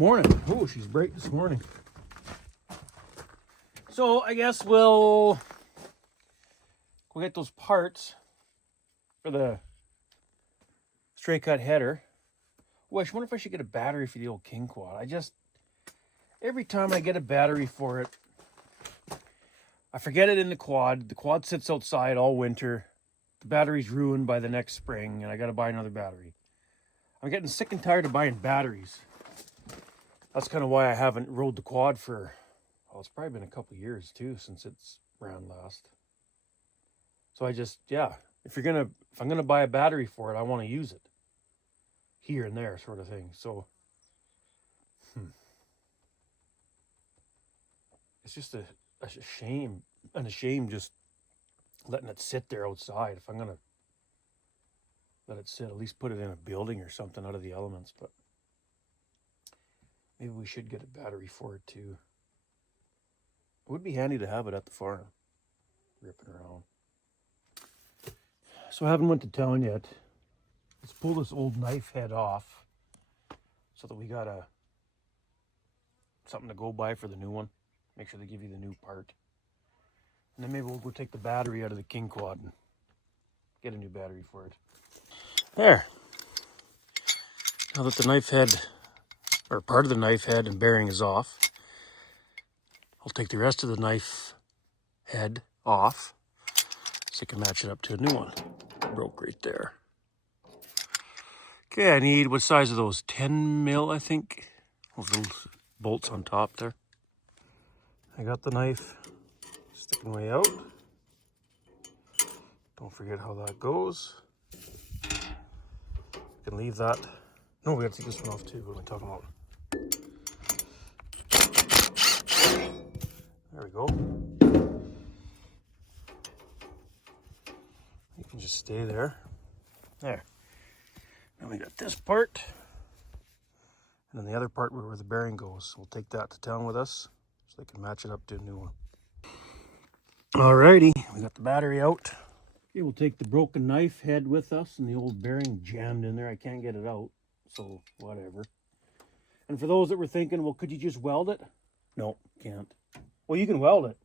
Morning. Oh, she's bright this morning. So I guess we'll get those parts for the straight cut header. Oh, I wonder if I should get a battery for the old King Quad. Every time I get a battery for it, I forget it in the quad. The quad sits outside all winter. The battery's ruined by the next spring, and I got to buy another battery. I'm getting sick and tired of buying batteries. That's kind of why I haven't rode the quad for, it's probably been a couple years too since it's ran last. So if I'm gonna buy a battery for it, I want to use it here and there, sort of thing. So it's just a shame just letting it sit there outside. If I'm gonna let it sit, at least put it in a building or something out of the elements. But maybe we should get a battery for it too. It would be handy to have it at the farm, ripping around. So I haven't went to town yet. Let's pull this old knife head off so that we got something to go by for the new one. Make sure they give you the new part. And then maybe we'll go take the battery out of the King Quad and get a new battery for it. There. Now that the knife head, or part of the knife head and bearing is off, I'll take the rest of the knife head off so I can match it up to a new one. Broke right there. Okay, I need, what size are those? 10 mil, I think. Those little bolts on top there. I got the knife sticking way out. Don't forget how that goes. Can leave that. No, we have to take this one off too. What am I talking about? There we go. You can just stay there. There. Now we got this part. And then the other part where the bearing goes. We'll take that to town with us so they can match it up to a new one. Alrighty, we got the battery out. Okay, we'll take the broken knife head with us and the old bearing jammed in there. I can't get it out, so whatever. And for those that were thinking, well, could you just weld it? No, can't. Well, you can weld it,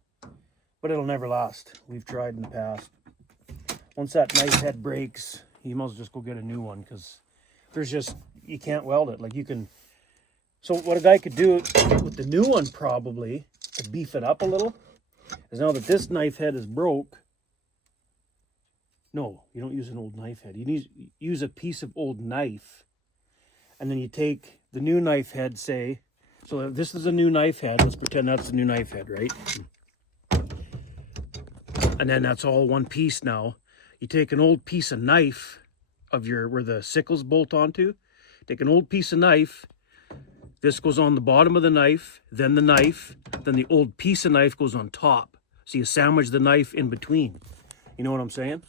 but it'll never last. We've tried in the past. Once that knife head breaks, you must just go get a new one because you can't weld it. Like you can. So what a guy could do with the new one probably to beef it up a little is now that this knife head is broke. No, you don't use an old knife head. You use a piece of old knife, and then you take the new knife head, say, so if this is a new knife head, let's pretend that's the new knife head, right? And then that's all one piece now. You take an old piece of knife of where the sickles bolt onto, take an old piece of knife, this goes on the bottom of the knife, then the old piece of knife goes on top. So you sandwich the knife in between. You know what I'm saying?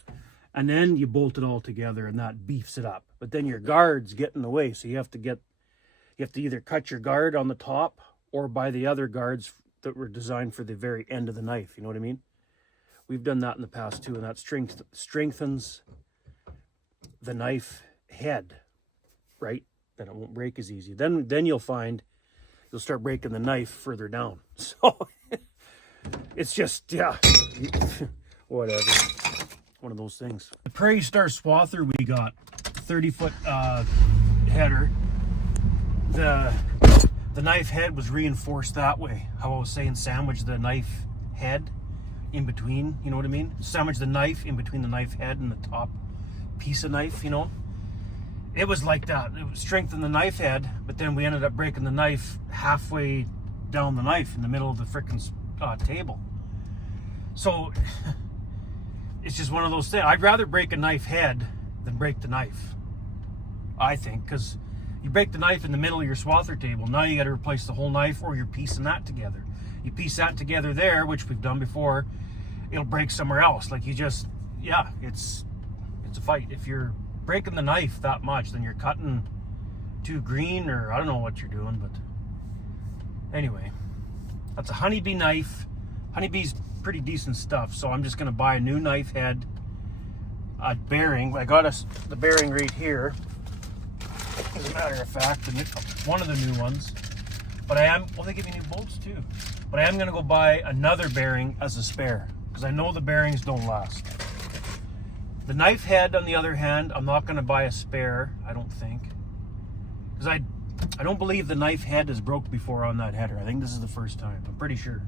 And then you bolt it all together and that beefs it up. But then your guards get in the way. So you have to either cut your guard on the top or buy the other guards that were designed for the very end of the knife. You know what I mean? We've done that in the past too, and that strengthens the knife head, right? Then it won't break as easy. Then you'll find you'll start breaking the knife further down. So it's just, whatever. One of those things. The Prairie Star swather we got, 30-foot header. The knife head was reinforced that way. How I was saying, sandwich the knife head in between, you know what I mean? Sandwich the knife in between the knife head and the top piece of knife, you know? It was like that. It would strengthen the knife head, but then we ended up breaking the knife halfway down the knife in the middle of the frickin' table. So it's just one of those things. I'd rather break a knife head than break the knife, I think, because you break the knife in the middle of your swather table. Now you got to replace the whole knife, or you're piecing that together. You piece that together there, which we've done before, it'll break somewhere else. Like it's a fight. If you're breaking the knife that much, then you're cutting too green, or I don't know what you're doing, but anyway, that's a honeybee knife. Honeybee's pretty decent stuff, so I'm just going to buy a new knife head, a bearing. I got the bearing right here, as a matter of fact, one of the new ones. But I am, well, they give me new bolts too. But I am going to go buy another bearing as a spare, because I know the bearings don't last. The knife head, on the other hand, I'm not going to buy a spare, I don't think. Because I don't believe the knife head is broke before on that header. I think this is the first time. I'm pretty sure.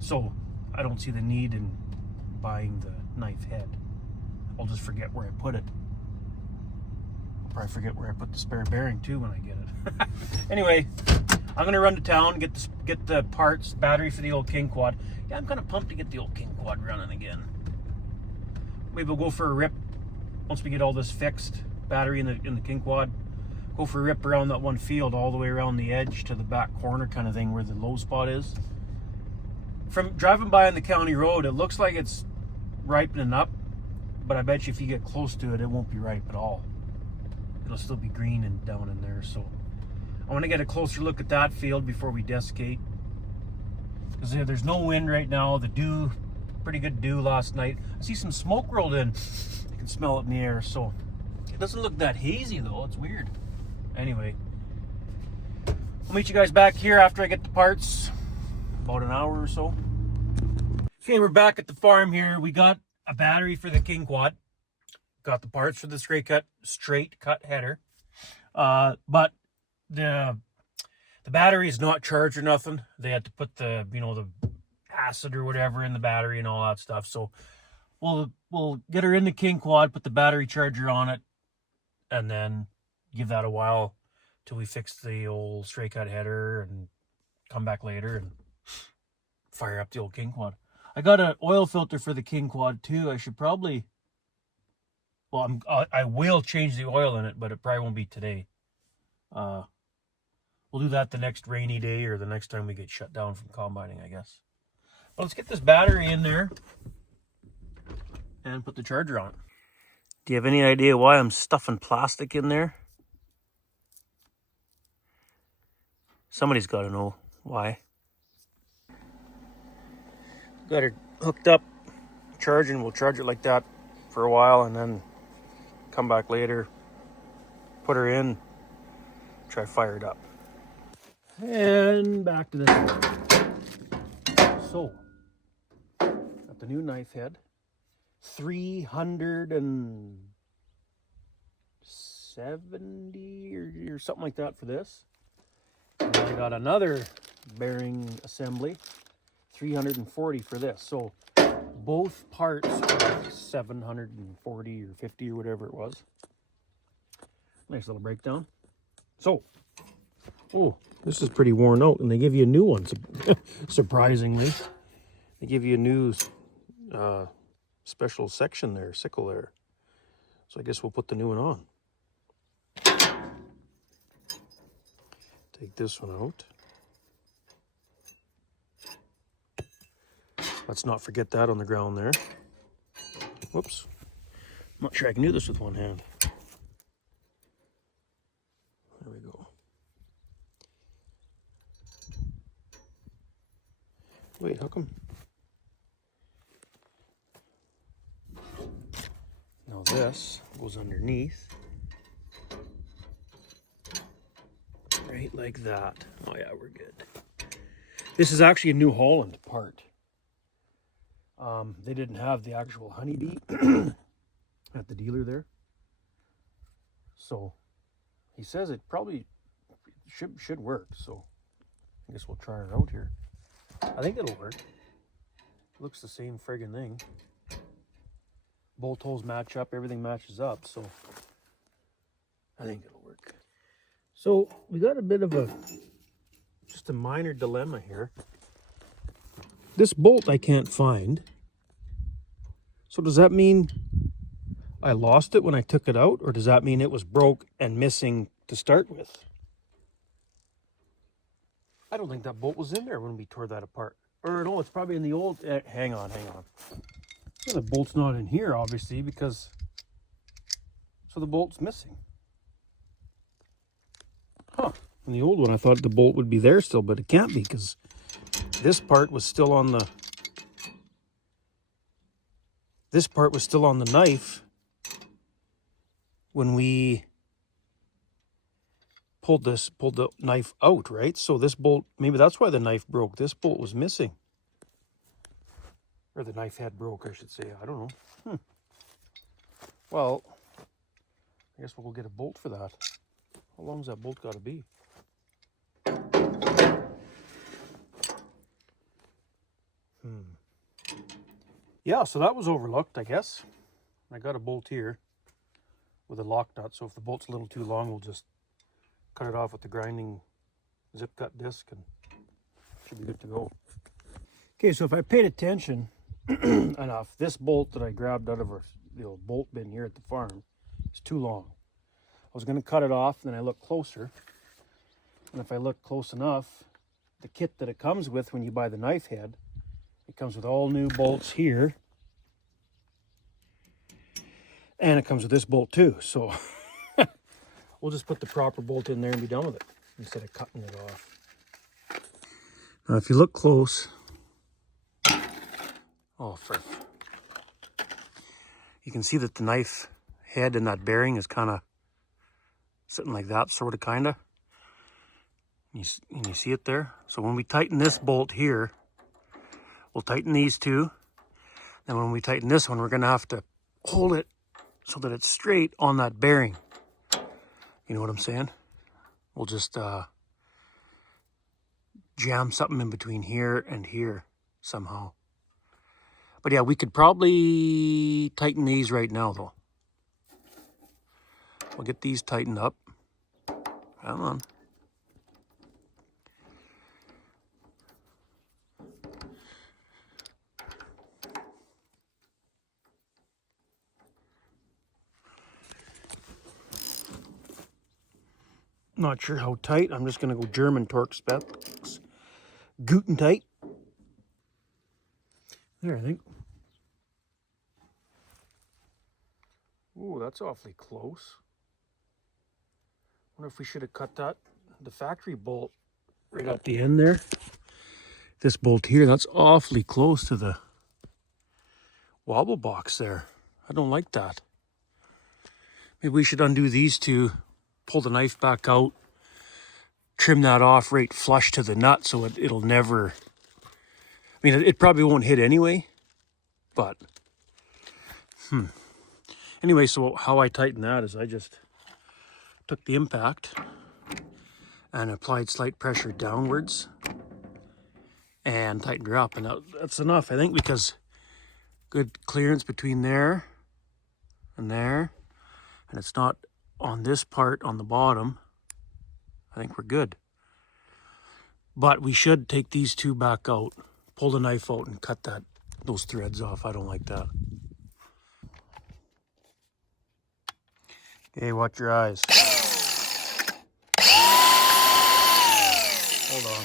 So, I don't see the need in buying the knife head. I'll just forget where I put it. I'll probably forget where I put the spare bearing too when I get it. Anyway, I'm gonna run to town, get the parts, battery for the old King Quad. Yeah, I'm kind of pumped to get the old King Quad running again. Maybe we'll go for a rip once we get all this fixed. Battery in the King Quad. Go for a rip around that one field, all the way around the edge to the back corner kind of thing where the low spot is. From driving by on the county road, it looks like it's ripening up, but I bet you if you get close to it, it won't be ripe at all. It'll still be green and down in there. So I want to get a closer look at that field before we desiccate, because there's no wind right now. The dew, pretty good dew last night. I see some smoke rolled in. You can smell it in the air. So it doesn't look that hazy though. It's weird. Anyway, I'll meet you guys back here after I get the parts, about an hour or so. Okay, we're back at the farm here. We got a battery for the King Quad. Got the parts for the straight cut header. But the battery is not charged or nothing. They had to put the, the acid or whatever in the battery and all that stuff. So we'll get her in the King Quad, put the battery charger on it, and then give that a while till we fix the old straight cut header and come back later and fire up the old King Quad. I got an oil filter for the King Quad too. I should probably, well, I will change the oil in it, but it probably won't be today. We'll do that the next rainy day or the next time we get shut down from combining, I guess. But let's get this battery in there and put the charger on. Do you have any idea why I'm stuffing plastic in there? Somebody's got to know why. Got her hooked up, charging. We'll charge it like that for a while and then come back later, put her in, try fire it up. And back to this one. So, got the new knife head. 370 or something like that for this. And I got another bearing assembly, 340 for this. So both parts are 740 or 50 or whatever it was. Nice little breakdown. So, oh, this is pretty worn out, and they give you a new one, surprisingly. They give you a new special section there, sickle there. So I guess we'll put the new one on. Take this one out. Let's not forget that on the ground there. Whoops. I'm not sure I can do this with one hand. There we go. Wait, how come? Now this goes underneath. Right like that. Oh yeah, we're good. This is actually a New Holland part. They didn't have the actual honeybee at the dealer there. So he says it probably should work. So I guess we'll try it out here. I think it'll work. Looks the same friggin' thing. Bolt holes match up, everything matches up, so I think it'll work. So we got a bit of just a minor dilemma here. This bolt I can't find. So does that mean I lost it when I took it out, or does that mean it was broke and missing to start with? I don't think that bolt was in there when we tore that apart. Or no, it's probably in the old, hang on. Yeah, the bolt's not in here, obviously, because, so the bolt's missing. Huh, in the old one I thought the bolt would be there still, but it can't be, because this part was still on the, knife when we pulled the knife out, right? So this bolt, maybe that's why the knife broke. This bolt was missing. Or the knife head broke, I should say. I don't know. Well, I guess we'll go get a bolt for that. How long's that bolt got to be? Yeah, so that was overlooked, I guess. I got a bolt here with a lock nut, so if the bolt's a little too long, we'll just cut it off with the grinding zip cut disc and should be good to go. Okay, so if I paid attention enough, this bolt that I grabbed out of the old bolt bin here at the farm is too long. I was going to cut it off, and then I looked closer, and if I look close enough, the kit that it comes with when you buy the knife head, it comes with all new bolts here, and it comes with this bolt too. So we'll just put the proper bolt in there and be done with it instead of cutting it off. Now, if you look close, oh, frick. You can see that the knife head and that bearing is kind of sitting like that, sort of, kind of. You see it there? So when we tighten this bolt here, we'll tighten these two. Then when we tighten this one, we're going to have to hold it so that it's straight on that bearing. You know what I'm saying? We'll just jam something in between here and here somehow. But yeah, we could probably tighten these right now though. We'll get these tightened up. Come on. Not sure how tight. I'm just going to go German torque specs. Guten tight. There, I think. Ooh, that's awfully close. Wonder if we should have cut that, the factory bolt right at the end there. This bolt here, that's awfully close to the wobble box there. I don't like that. Maybe we should undo these two, pull the knife back out, trim that off right flush to the nut so it'll never, I mean, it probably won't hit anyway, but, Anyway, so how I tighten that is I just took the impact and applied slight pressure downwards and tightened her up. And that's enough, I think, because good clearance between there, and it's not on this part on the bottom. I think we're good. But we should take these two back out, pull the knife out and cut those threads off. I don't like that. Okay, watch your eyes. Hold on.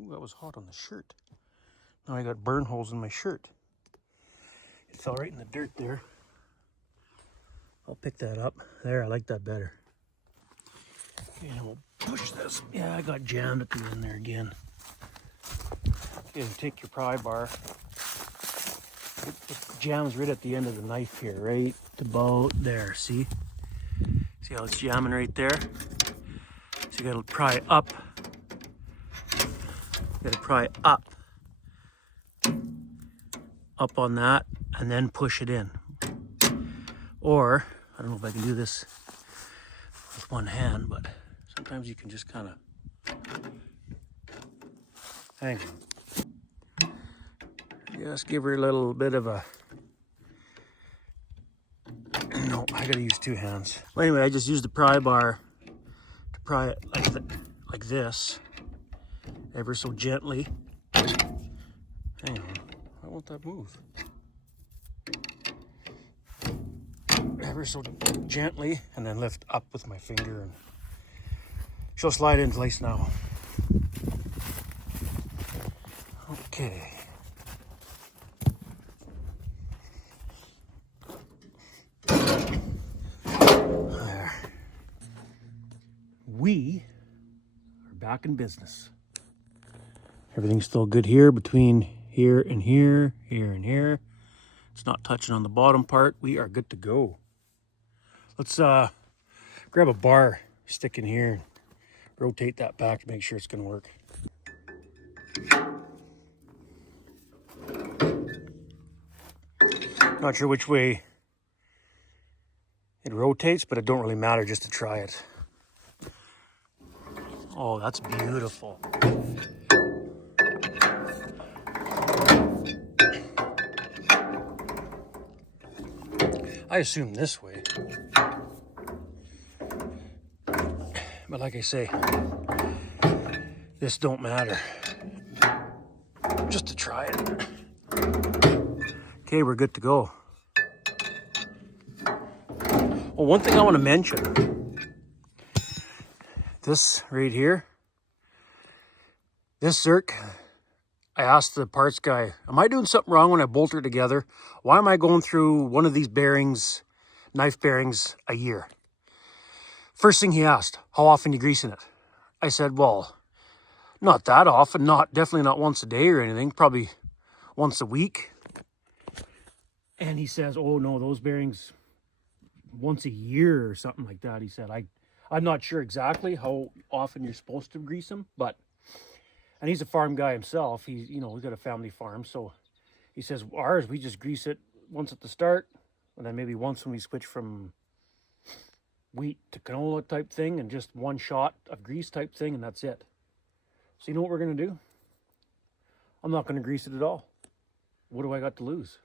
Ooh, that was hot on the shirt. Now I got burn holes in my shirt. It fell right in the dirt there. I'll pick that up. There, I like that better. And we'll push this. Yeah, I got jammed at the end there again. Okay, take your pry bar. It jams right at the end of the knife here, right about there, see? See how it's jamming right there? So you gotta pry up. You gotta pry up. Up on that, and then push it in. Or, I don't know if I can do this with one hand, but sometimes you can just kind of hang on. Just give her a little bit of a, no, I gotta use two hands. Well, anyway, I just used the pry bar to pry it like this, ever so gently. Hang on, why won't that move? Ever so gently, and then lift up with my finger, and she'll slide in place now. Okay. There. We are back in business. Everything's still good here between here and here, here and here. It's not touching on the bottom part. We are good to go. Let's grab a bar, stick in here, rotate that back to make sure it's going to work. Not sure which way it rotates, but it don't really matter just to try it. Oh, that's beautiful. I assume this way. But like I say, this don't matter. Just to try it. Okay, we're good to go. Well, one thing I want to mention. This right here. This Zerk, I asked the parts guy, am I doing something wrong when I bolt her together? Why am I going through one of these bearings, knife bearings, a year? First thing he asked, how often you greasing it? I said, well, not that often, definitely not once a day or anything, probably once a week. And he says, oh no, those bearings once a year or something like that. He said, I'm not sure exactly how often you're supposed to grease them, but, and he's a farm guy himself. He's, you know, we've got a family farm. So he says, ours, we just grease it once at the start, and then maybe once when we switch from wheat to canola type thing, and just one shot of grease type thing, and that's it. So you know what we're going to do? I'm not going to grease it at all. What do I got to lose?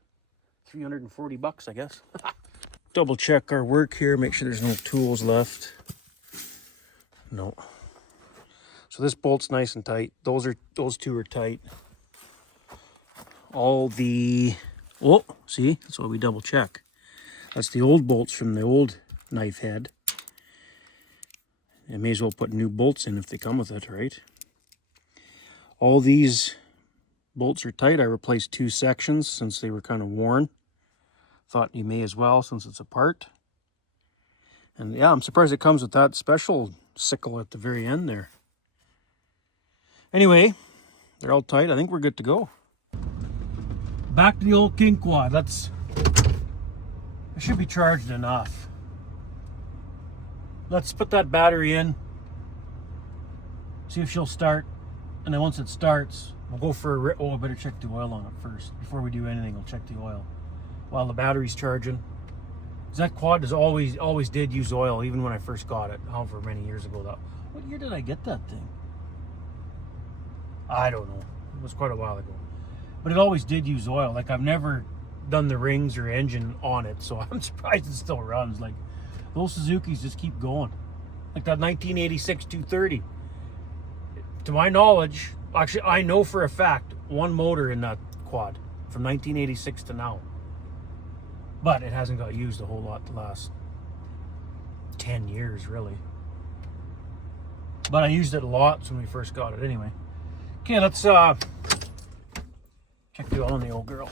$340, I guess. Double check our work here, make sure there's no tools left. No. So this bolt's nice and tight. Those two are tight. All the, oh, see, that's why we double check. That's the old bolts from the old knife head. I may as well put new bolts in if they come with it, right? All these bolts are tight. I replaced 2 sections since they were kind of worn. Thought you may as well since it's a part. And yeah, I'm surprised it comes with that special sickle at the very end there. Anyway, they're all tight. I think we're good to go. Back to the old king quad. It should be charged enough. Let's put that battery in. See if she'll start. And then once it starts, we'll go for a... Oh, I better check the oil on it first. Before we do anything, I'll check the oil while the battery's charging. Because that quad always did use oil, even when I first got it, however many years ago. What year did I get that thing? I don't know. It was quite a while ago. But it always did use oil. Like, I've never done the rings or engine on it, so I'm surprised it still runs. Like, those Suzukis just keep going. Like that 1986 230. To my knowledge, actually, I know for a fact, one motor in that quad from 1986 to now. But it hasn't got used a whole lot the last 10 years, really. But I used it a lot when we first got it anyway. Okay, let's check the oil on the old girl.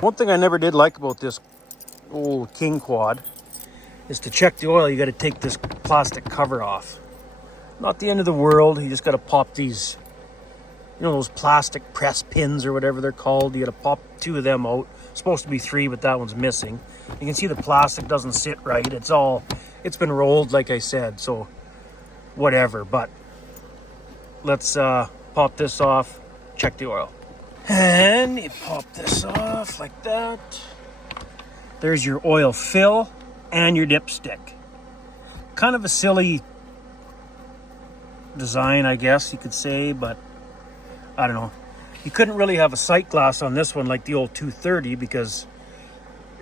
One thing I never did like about this old King quad is to check the oil, you got to take this plastic cover off. Not the end of the world. You just got to pop these, you know, those plastic press pins or whatever they're called. You got to pop 2 of them out. It's supposed to be 3, but that one's missing. You can see the plastic doesn't sit right. It's been rolled, like I said, so whatever. But let's pop this off, check the oil. And you pop this off like that. There's your oil fill and your dipstick. Kind of a silly design, I guess you could say, but I don't know. You couldn't really have a sight glass on this one like the old 230 because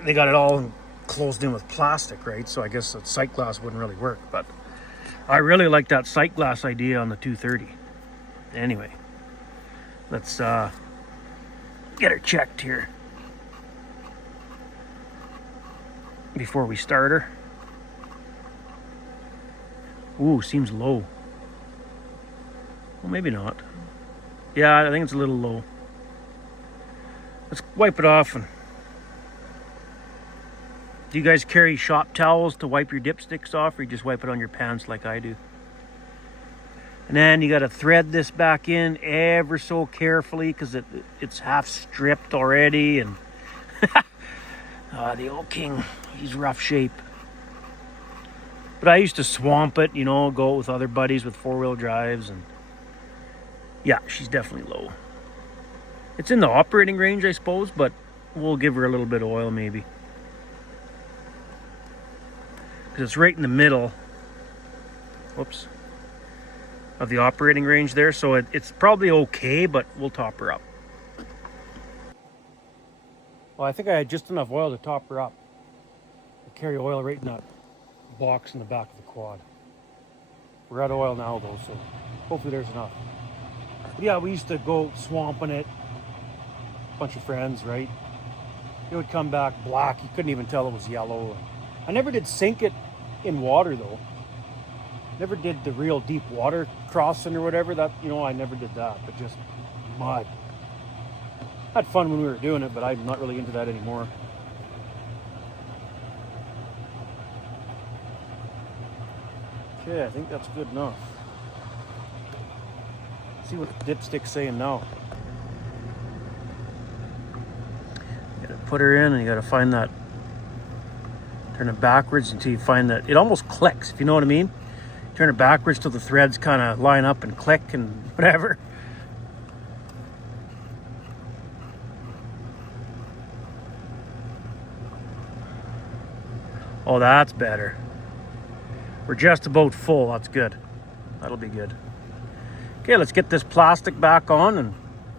they got it all closed in with plastic, right? So I guess a sight glass wouldn't really work, but I really like that sight glass idea on the 230. Anyway, let's get her checked here before we start her. Ooh, seems low. Well, maybe not. Yeah, I think it's a little low. Let's wipe it off. And do you guys carry shop towels to wipe your dipsticks off, or you just wipe it on your pants like I do? And then you got to thread this back in ever so carefully because it's half stripped already. And the old king, he's rough shape. But I used to swamp it, you know, go with other buddies with 4-wheel drives. And yeah, she's definitely low. It's in the operating range, I suppose, but we'll give her a little bit of oil maybe. Because it's right in the middle. Whoops. Of the operating range there, so it's probably okay, but we'll top her up. Well, I think I had just enough oil to top her up. I carry oil right in that box in the back of the quad. We're out of oil now though, so hopefully there's enough. But yeah, we used to go swamping it. Bunch of friends, right? It would come back black. You couldn't even tell it was yellow. I never did sink it in water though. Never did the real deep water crossing or whatever. That, you know, I never did that, but just mud. Had fun when we were doing it, but I'm not really into that anymore. Okay, I think that's good enough. Let's see what the dipstick's saying now. You gotta put her in and you gotta find that, turn it backwards until you find that, it almost clicks, if you know what I mean. Turn it backwards till the threads kind of line up and click and whatever. Oh, that's better. We're just about full. That's good. That'll be good. Okay, let's get this plastic back on and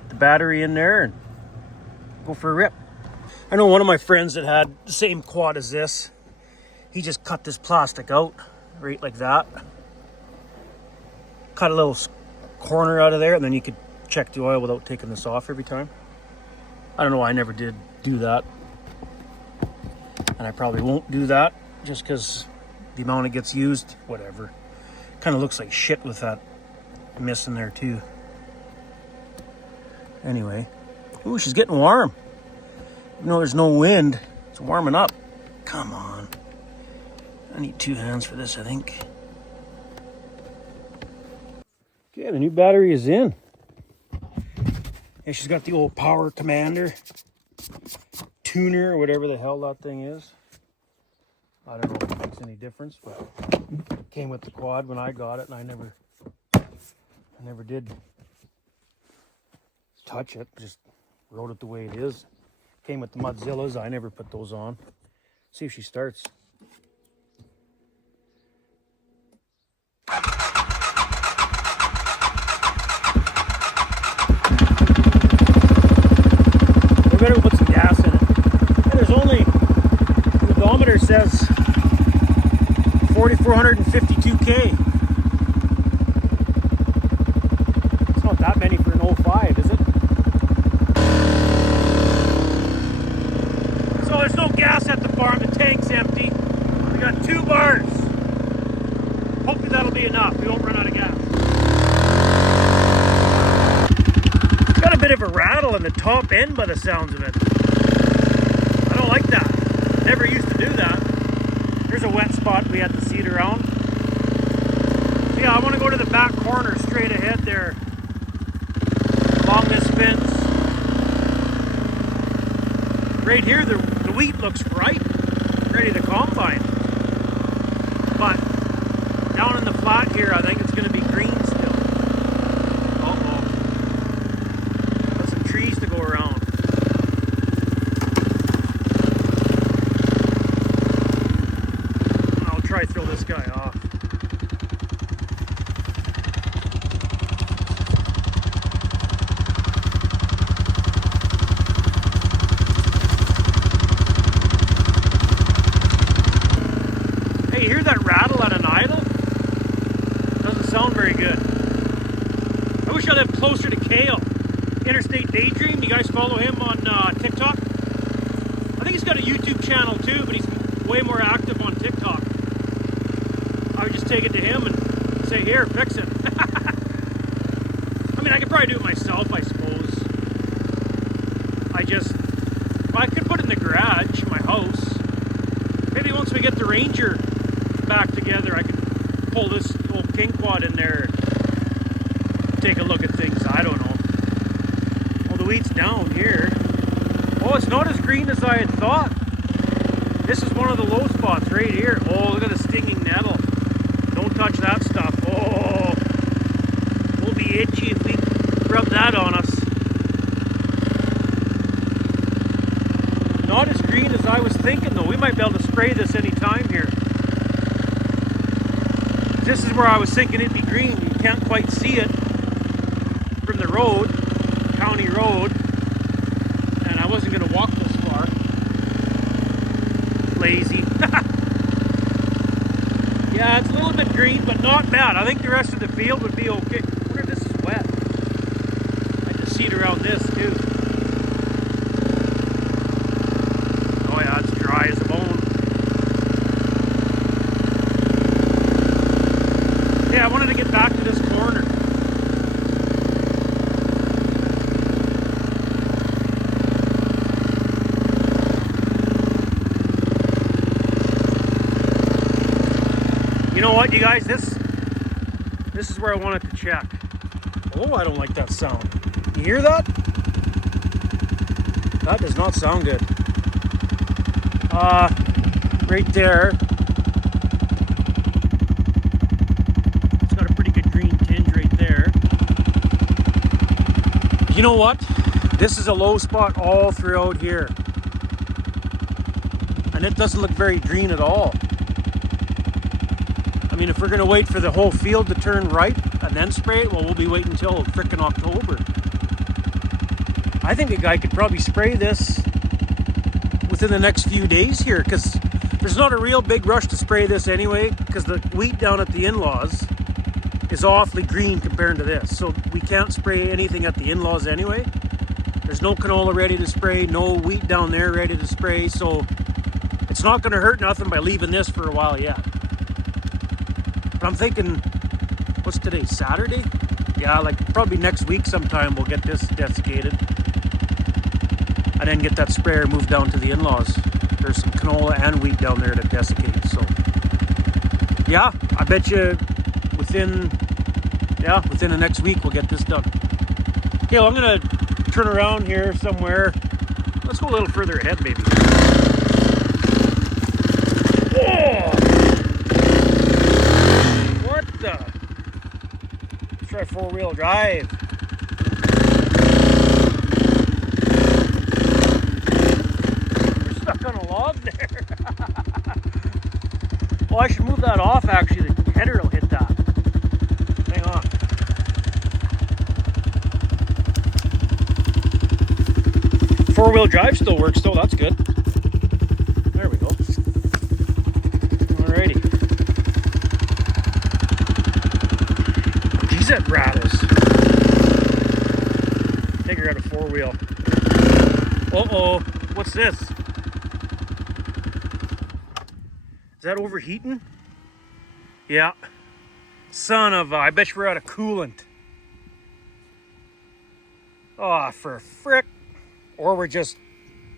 the battery in there and go for a rip. I know one of my friends that had the same quad as this. He just cut this plastic out right like that. Cut a little corner out of there, and then you could check the oil without taking this off every time. I don't know why I never did do that. And I probably won't do that just because the amount it gets used, whatever. Kind of looks like shit with that missing there too. Anyway. Ooh, she's getting warm. Even though there's no wind, it's warming up. Come on. I need 2 hands for this, I think. Okay, the new battery is in. Yeah, she's got the old power commander, tuner, or whatever the hell that thing is. I don't know if it makes any difference, but it came with the quad when I got it, and I never did touch it. Just rode it the way it is. Came with the Mudzillas. I never put those on. See if she starts. We better put some gas in it. And there's only, the odometer says 4,452K. It's not that many for an 05, is it? So there's no gas at the farm. The tank's empty. We got 2 bars. Hopefully that'll be enough. We won't run out of gas. It's got a bit of a rattle in the top end by the sounds of it. I don't like that. Never used to do that. Here's a wet spot we had to seed around. Yeah, I want to go to the back corner straight ahead there. Along this fence. Right here, the wheat looks ripe. Ready to combine. But down in the flat here, I think it's going to be green still. Uh-oh. Got some trees to go around. I'll try to throw this guy off. Hey, you hear that rattle at an idle? Doesn't sound very good. I wish I lived closer to Kale. Interstate Daydream. You guys follow him on TikTok? I think he's got a YouTube channel too, but he's way more active on TikTok. I would just take it to him and say, here, fix it. I mean, I could probably do it myself, I suppose. I could put it in the garage, my house. Maybe once we get the Ranger back together, I could pull this old king quad in there, take a look at things. I don't know. Well, the wheat's down here. Oh, it's not as green as I had thought. This is one of the low spots right here. Oh, look at the stinging nettle. Don't touch that stuff. Oh, we'll be itchy if we rub that on us. Not as green as I was thinking though. We might be able to spray this any time here. This is where I was thinking it'd be green. You can't quite see it from the road, county road. And I wasn't gonna walk this far. Lazy. Yeah, it's a little bit green, but not bad. I think the rest of the field would be okay. I wonder if this is wet. I can see it around this too. Oh yeah, it's dry as a bone. Yeah, I wanted to get back to this corner. You know what, you guys? This is where I wanted to check. Oh, I don't like that sound. You hear that? That does not sound good. Right there. It's got a pretty good green tinge right there. You know what? This is a low spot all throughout here. And it doesn't look very green at all. I mean, if we're going to wait for the whole field to turn ripe and then spray it, well, we'll be waiting until frickin' October. I think a guy could probably spray this within the next few days here, because there's not a real big rush to spray this anyway, because the wheat down at the in-laws is awfully green compared to this. So we can't spray anything at the in-laws anyway. There's no canola ready to spray, no wheat down there ready to spray, so it's not going to hurt nothing by leaving this for a while yet. But I'm thinking, what's today, Saturday? Yeah, like probably next week sometime we'll get this desiccated. And then get that sprayer moved down to the in-laws. There's some canola and wheat down there to desiccate, so. Yeah, I bet you within the next week we'll get this done. Okay, well, I'm gonna turn around here somewhere. Let's go a little further ahead maybe. Oh! Let's try four-wheel drive. We're stuck on a log there. Well, I should move that off actually. The header will hit that. Hang on. Four-wheel drive still works though, that's good. There we go. Alrighty. Geez, that rattles. Figure out a four-wheel. Uh-oh, what's this? Is that overheating? Yeah. Son of a, I bet you we're out of coolant. Oh, for a frick. Or we're just,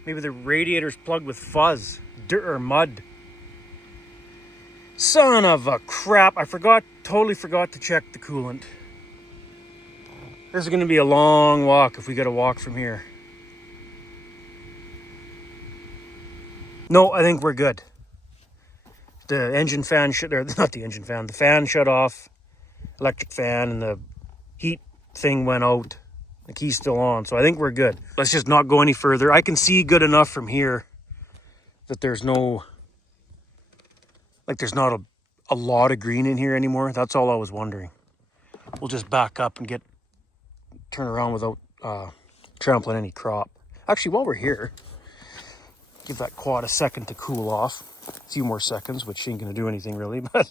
maybe the radiator's plugged with fuzz, dirt or mud. Son of a crap, totally forgot to check the coolant. This is gonna be a long walk if we gotta walk from here. No, I think we're good. The engine fan the fan shut off, electric fan, and the heat thing went out. The key's still on, so I think we're good. Let's just not go any further. I can see good enough from here that there's not a lot of green in here anymore. That's all I was wondering. We'll just back up and turn around without trampling any crop. Actually, while we're here, give that quad a second to cool off. A few more seconds, which ain't gonna do anything really, but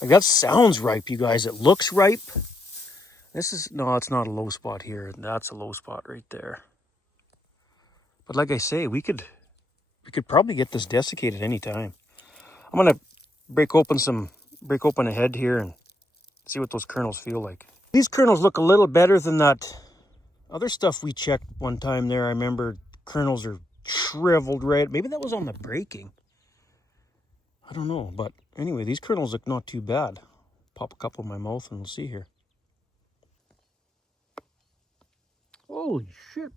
like that sounds ripe, you guys. It looks ripe. No, it's not a low spot here. That's a low spot right there. But like I say, we could probably get this desiccated anytime. I'm gonna break open a head here and see what those kernels feel like. These kernels look a little better than that other stuff we checked one time there. I remember kernels are shriveled right. Maybe that was on the breaking. I don't know, but anyway, these kernels look not too bad. Pop a couple in my mouth and we'll see here. Holy shit.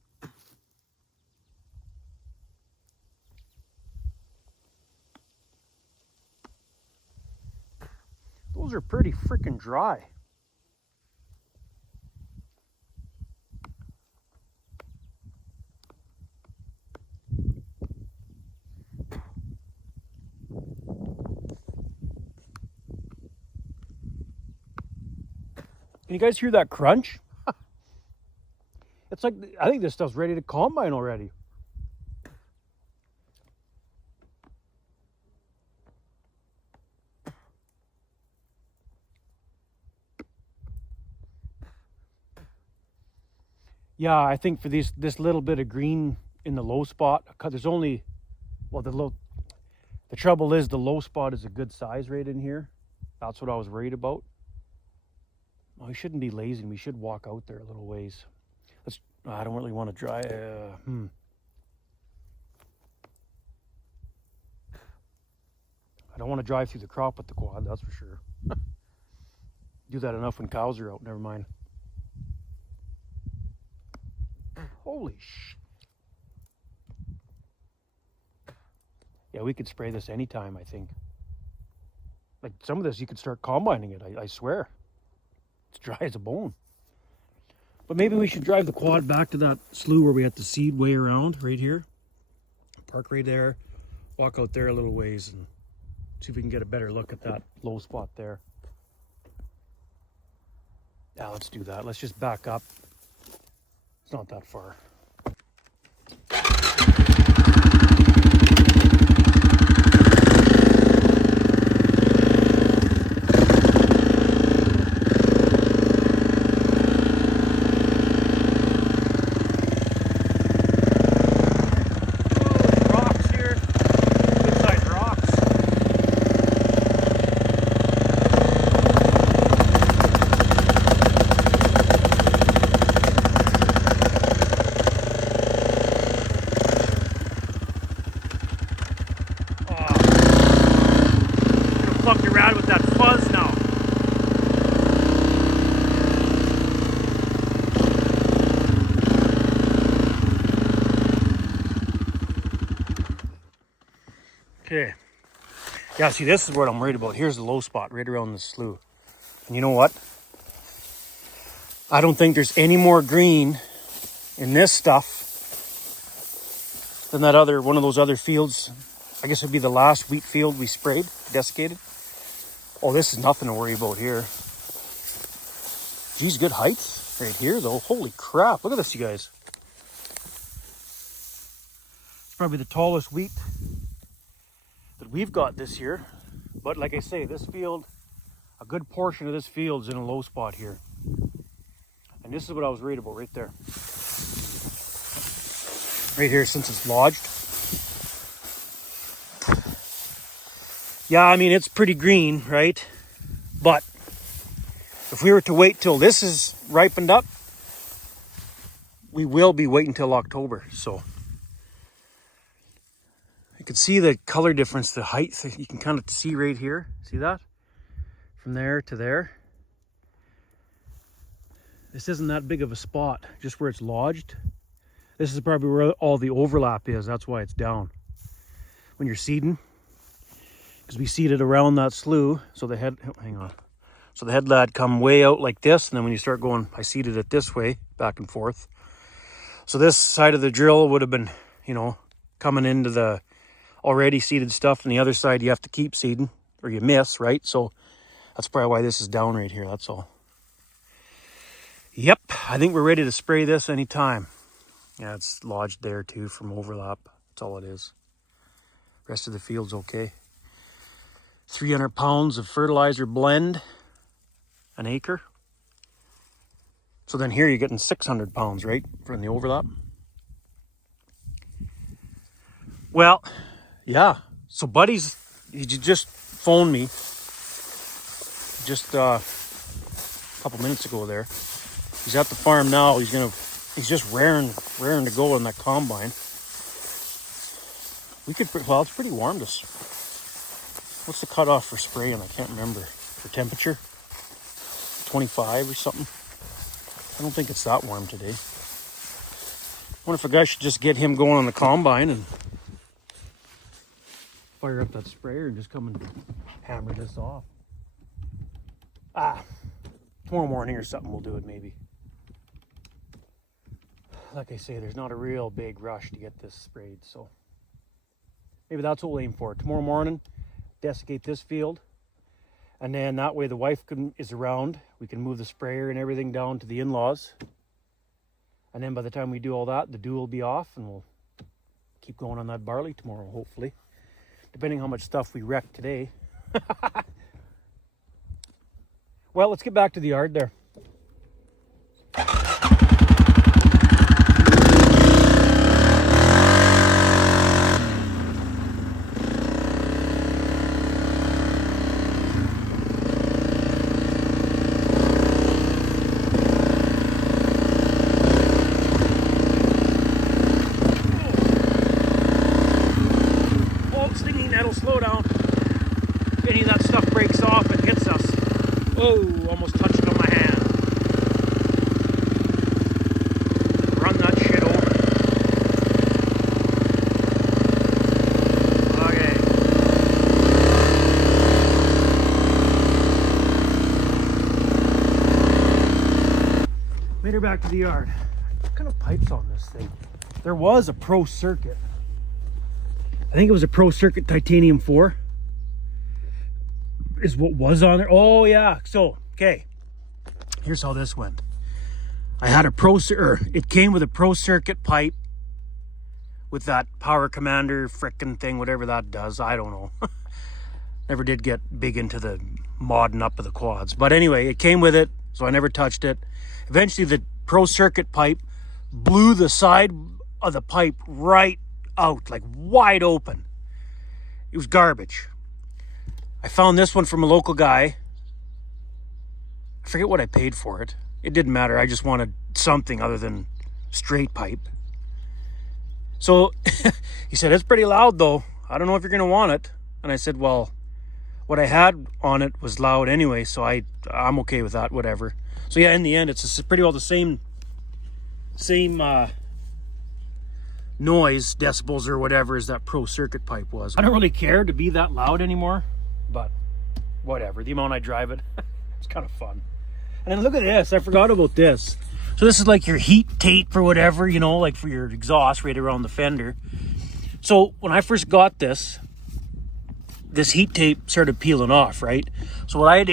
Those are pretty freaking dry. Can you guys hear that crunch? It's like, I think this stuff's ready to combine already. Yeah, I think for this little bit of green in the low spot, there's only, well, the trouble is the low spot is a good size right in here. That's what I was worried about. We shouldn't be lazy. We should walk out there a little ways. I don't really want to dry. I don't want to drive through the crop with the quad, that's for sure. Do that enough when cows are out, never mind. Holy sh! Yeah, we could spray this anytime, I think. Like some of this, you could start combining it, I swear. It's dry as a bone. But maybe we should drive the quad back to that slough where we had the seed way around, right here. Park right there, walk out there a little ways and see if we can get a better look at that low spot there. Yeah, let's do that. Let's just back up. It's not that far. Fucking around with that fuzz now. Okay. Yeah, see, this is what I'm worried about. Here's the low spot right around the slough. And you know what? I don't think there's any more green in this stuff than that other, one of those other fields. I guess it'd be the last wheat field we sprayed, desiccated. Oh, this is nothing to worry about here. Geez, good height right here, though. Holy crap. Look at this, you guys. It's probably the tallest wheat that we've got this year. But like I say, this field, a good portion of this field's in a low spot here. And this is what I was worried about right there. Right here, since it's lodged. Yeah, I mean, it's pretty green, right? But if we were to wait till this is ripened up, we will be waiting till October. So you can see the color difference, the height. You can kind of see right here. See that? From there to there. This isn't that big of a spot, just where it's lodged. This is probably where all the overlap is. That's why it's down. When you're seeding. Because we seeded around that slough, so the head, hang on. So the head lad come way out like this, and then when you start going, I seeded it this way, back and forth. So this side of the drill would have been, you know, coming into the already seeded stuff, and the other side you have to keep seeding, or you miss, right? So that's probably why this is down right here, that's all. Yep, I think we're ready to spray this anytime. Yeah, it's lodged there too from overlap. That's all it is. Rest of the field's okay. 300 pounds of fertilizer blend an acre. So then here you're getting 600 pounds, right? From the overlap. Well, yeah. So Buddy's, he just phoned me just a couple minutes ago there. He's at the farm now. He's just raring to go on that combine. We could, well, it's pretty warm this. What's the cutoff for spraying? I can't remember. For temperature? 25 or something? I don't think it's that warm today. Wonder if a guy should just get him going on the combine and fire up that sprayer and just come and hammer this off. Tomorrow morning or something we'll do it maybe. Like I say, there's not a real big rush to get this sprayed, so maybe that's what we'll aim for. Tomorrow morning, desiccate this field, and then that way the wife is around. We can move the sprayer and everything down to the in-laws. And then by the time we do all that, the dew will be off, and we'll keep going on that barley tomorrow, hopefully. Depending how much stuff we wreck today. Well, let's get back to the yard there. That'll slow down. If any of that stuff breaks off and hits us. Oh, almost touched on my hand. Run that shit over. Okay. Made her back to the yard. What kind of pipe's on this thing? There was a Pro Circuit. I think it was a Pro Circuit Titanium 4 is what was on there. Oh yeah, so okay, here's how this went. I had a it came with a Pro Circuit pipe with that Power Commander frickin' thing, whatever that does, I don't know. Never did get big into the modding up of the quads, but anyway, it came with it, so I never touched it. Eventually the Pro Circuit pipe blew the side of the pipe right out, like wide open. It was garbage. I found this one from a local guy. I forget what I paid for it. It didn't matter. I just wanted something other than straight pipe. So he said, it's pretty loud though. I don't know if you're going to want it. And I said, well, what I had on it was loud anyway, so I'm okay with that, whatever. So yeah, in the end, it's pretty well the same noise decibels or whatever as that Pro Circuit pipe was. I don't really care to be that loud anymore, but whatever, the amount I drive it, it's kind of fun. And then look at this, I forgot about this. So this is like your heat tape or whatever, you know, like for your exhaust right around the fender. So when I first got this heat tape started peeling off, right? So what I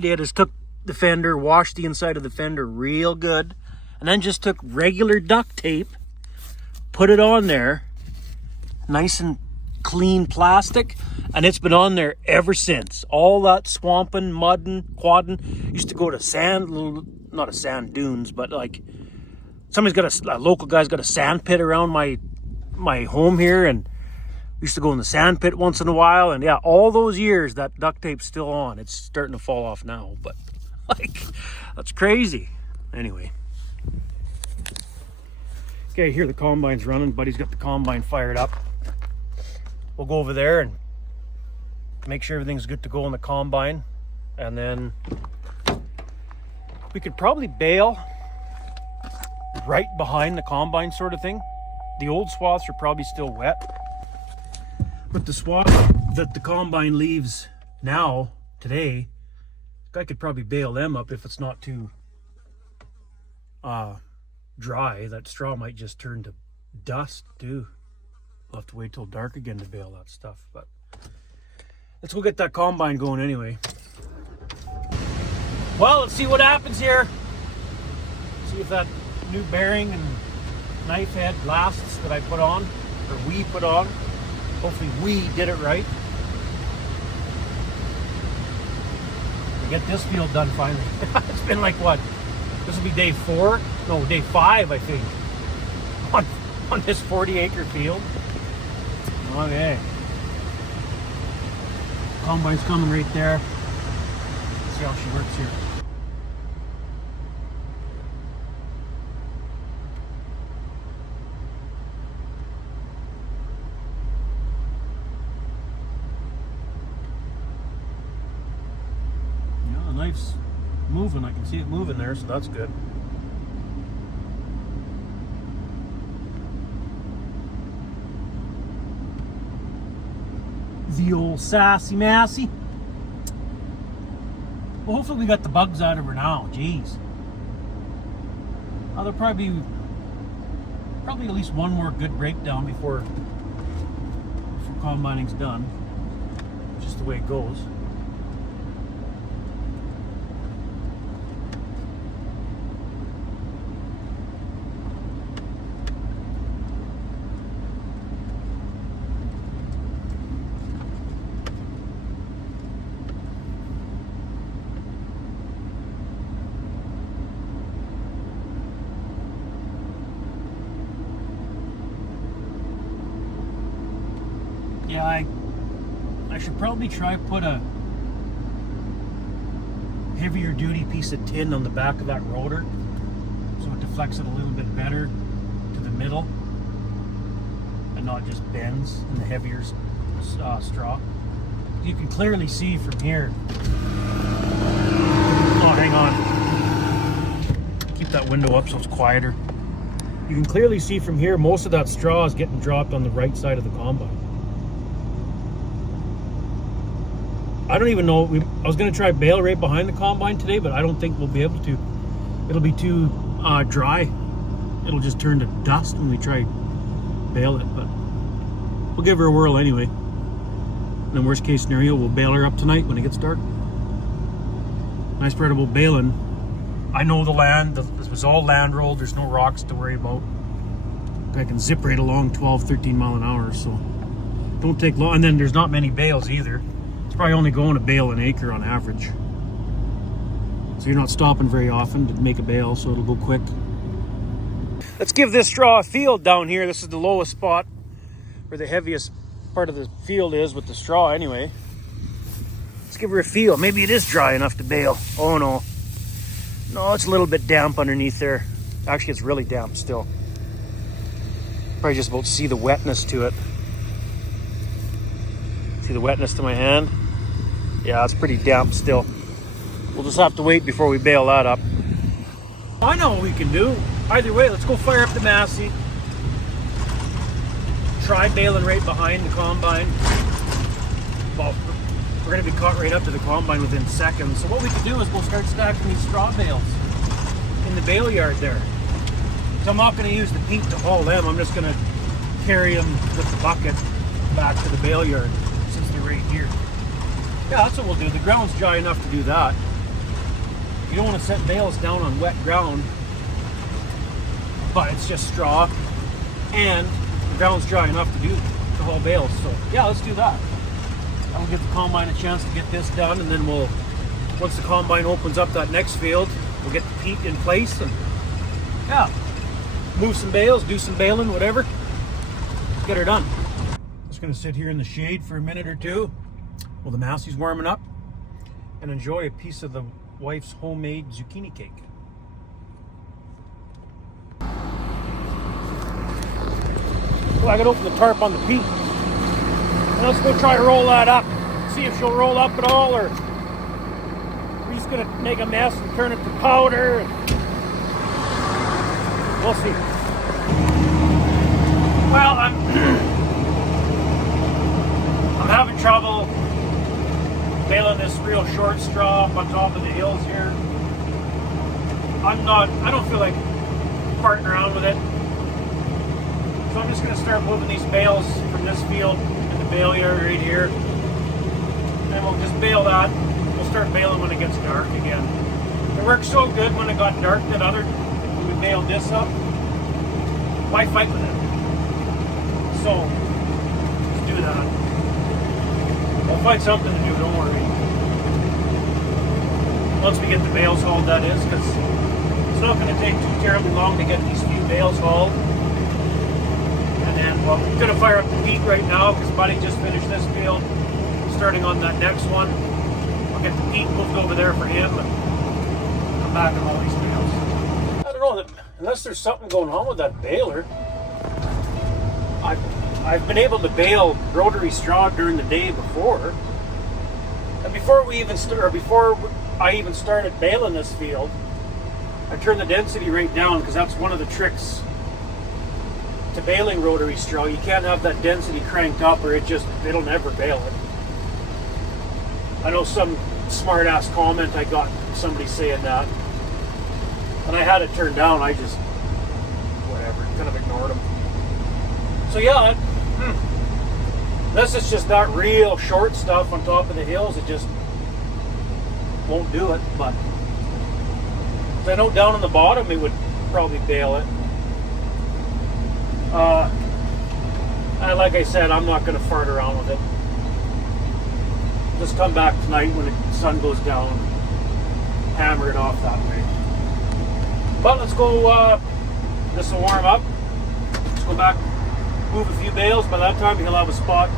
did is took the fender, washed the inside of the fender real good, and then just took regular duct tape, put it on there, nice and clean plastic, and it's been on there ever since. All that swamping, mudding, quadding. Used to go to not a sand dunes, but like somebody's got a local guy's got a sand pit around my home here, and we used to go in the sand pit once in a while. And yeah, all those years that duct tape's still on. It's starting to fall off now, but like that's crazy. Anyway. Okay, here the combine's running. Buddy's got the combine fired up. We'll go over there and make sure everything's good to go on the combine. And then we could probably bale right behind the combine sort of thing. The old swaths are probably still wet. But the swath that the combine leaves now, today, I could probably bale them up if it's not too dry. That straw might just turn to dust too. We'll have to wait till dark again to bale that stuff, but let's go get that combine going anyway. Well, let's see what happens here. See if that new bearing and knife head lasts that I put on, or we put on. Hopefully we did it right. We get this field done finally. It's been like what? This will be day 4? No, day 5, I think. On this 40-acre field. Okay. Combine's coming right there. Let's see how she works here. Yeah, the knife's moving. I can see it moving there, so that's good. The old sassy massy. Well, hopefully we got the bugs out of her now. Jeez. There'll probably at least one more good breakdown before combining's done. Just the way it goes. Yeah, I should probably try put a heavier duty piece of tin on the back of that rotor so it deflects it a little bit better to the middle and not just bends in the heavier straw. You can clearly see from here. Oh, hang on. Keep that window up so it's quieter. You can clearly see from here most of that straw is getting dropped on the right side of the combine. I don't even know. I was going to try bale right behind the combine today, but I don't think we'll be able to. It'll be too dry. It'll just turn to dust when we try bale it, but we'll give her a whirl anyway. And then worst case scenario, we'll bale her up tonight when it gets dark. Nice part about baling, I know the land. This was all land rolled. There's no rocks to worry about. I can zip right along 12, 13 mile an hour, so don't take long. And then there's not many bales either. Probably only going a bale an acre on average, so you're not stopping very often to make a bale, so it'll go quick. Let's give this straw a field down here. This is the lowest spot where the heaviest part of the field is with the straw anyway. Let's give her a feel. Maybe it is dry enough to bale. Oh no, it's a little bit damp underneath there. Actually, it's really damp still. Probably just about see the wetness to it. See the wetness to my hand? Yeah, it's pretty damp still. We'll just have to wait before we bale that up. I know what we can do. Either way, let's go fire up the Massey. Try baling right behind the combine. Well, we're going to be caught right up to the combine within seconds. So what we can do is we'll start stacking these straw bales in the bale yard there. So I'm not going to use the peat to haul them. I'm just going to carry them with the bucket back to the bale yard since they're right here. Yeah, that's what we'll do. The ground's dry enough to do that. You don't want to set bales down on wet ground, but it's just straw, and the ground's dry enough to do the haul bales. So yeah, let's do that. That'll give the combine a chance to get this done, and then once the combine opens up that next field, we'll get the peat in place and yeah, move some bales, do some baling, whatever. Let's get her done. Just gonna sit here in the shade for a minute or two while the Massey's warming up and enjoy a piece of the wife's homemade zucchini cake. Well, I gotta open the tarp on the peat. And let's go try to roll that up. See if she'll roll up at all, or we're just gonna make a mess and turn it to powder. We'll see. Well, I'm having trouble baling this real short straw up on top of the hills here. I don't feel like farting around with it. So I'm just going to start moving these bales from this field in the bale yard right here. And we'll just bale that. We'll start baling when it gets dark again. It worked so good when it got dark that when we baled this up. Why fight with it? So, let's do that. We'll find something to do, don't worry. Once we get the bales hauled, that is, because it's not going to take too terribly long to get these few bales hauled. And then, well, I'm going to fire up the peat right now because Buddy just finished this field. Starting on that next one, I'll get the peat moved over there for him and come back and haul these bales. I don't know, unless there's something going on with that baler. I've been able to bale rotary straw during the day before, and before I even started baling this field, I turned the density rate down because that's one of the tricks to baling rotary straw. You can't have that density cranked up or it'll never bale it. I know some smart ass comment I got somebody saying that, and I had it turned down. I just whatever, kind of ignored them. So yeah, this is just not real short stuff on top of the hills. It just won't do it. But I know down on the bottom it would probably bail it. Like I said, I'm not going to fart around with it. Just come back tonight when the sun goes down and hammer it off that way. But let's go, this will warm up. Let's go back, move a few bales. By that time he'll have a spot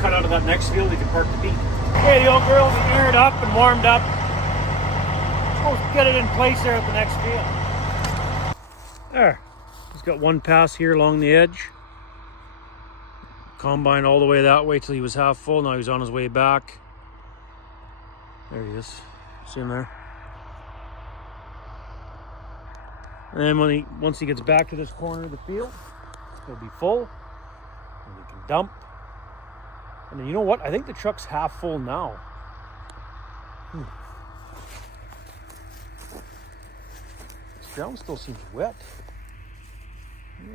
cut out of that next field he can park the beat. Okay, the old girl's aired up and warmed up. Let's go get it in place there at the next field. There. He's got one pass here along the edge. Combine all the way that way till he was half full. Now he's on his way back. There he is. See him there? And then once he gets back to this corner of the field, he'll be full. And he can dump. And then you know what? I think the truck's half full now. This ground still seems wet.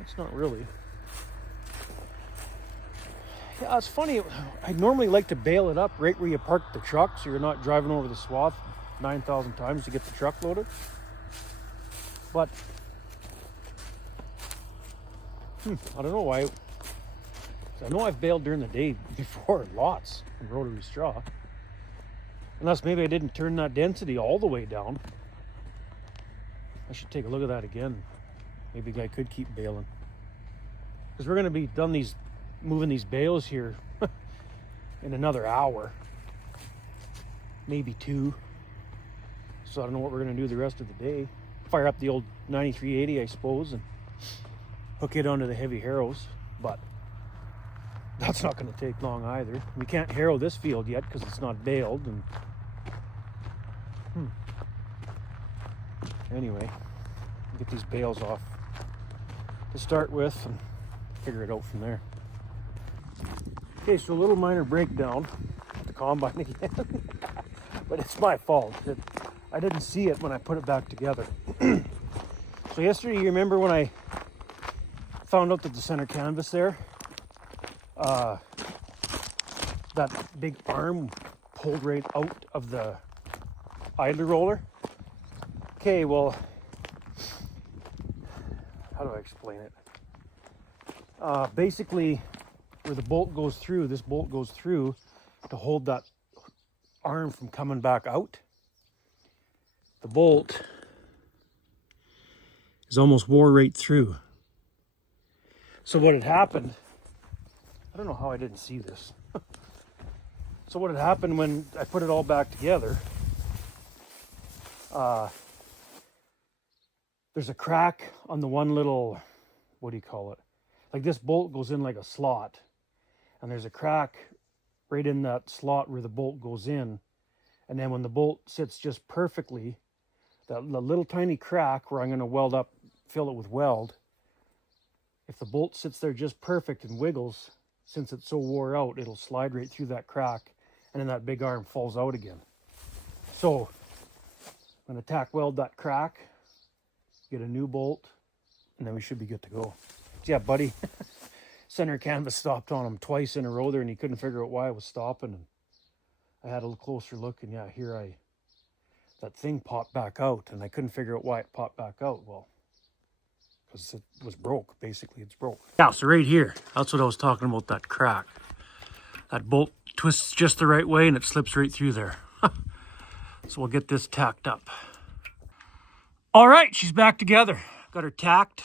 It's not really. Yeah, it's funny. I normally like to bail it up right where you park the truck so you're not driving over the swath 9,000 times to get the truck loaded. But I don't know why. I know I've bailed during the day before, lots in rotary straw. Unless maybe I didn't turn that density all the way down. I should take a look at that again. Maybe I could keep baling. Because we're going to be done moving these bales here in another hour. Maybe 2. So I don't know what we're going to do the rest of the day. Fire up the old 9380, I suppose, and hook it onto the heavy harrows. But that's not going to take long either. We can't harrow this field yet because it's not baled. And anyway, get these bales off to start with and figure it out from there. Okay, so a little minor breakdown with the combine again. But it's my fault. I didn't see it when I put it back together. So yesterday, you remember when I found out that the center canvas there, that big arm pulled right out of the idler roller? Okay, well, how do I explain it? Basically, where the bolt goes through, this bolt goes through to hold that arm from coming back out. The bolt is almost wore right through. So what had happened, I don't know how I didn't see this. So what had happened when I put it all back together, there's a crack on the one little, what do you call it? Like this bolt goes in like a slot, and there's a crack right in that slot where the bolt goes in. And then when the bolt sits just perfectly, the little tiny crack where I'm going to fill it with weld, if the bolt sits there just perfect and wiggles, since it's so wore out, it'll slide right through that crack, and then that big arm falls out again. So I'm going to tack weld that crack, get a new bolt, and then we should be good to go. Yeah, buddy, center canvas stopped on him twice in a row there, and he couldn't figure out why it was stopping. And I had a little closer look, and yeah, that thing popped back out, and I couldn't figure out why it popped back out. Well, because it was broke. Basically, it's broke. Yeah, so right here, that's what I was talking about, that crack. That bolt twists just the right way, and it slips right through there. So we'll get this tacked up. All right, she's back together. Got her tacked.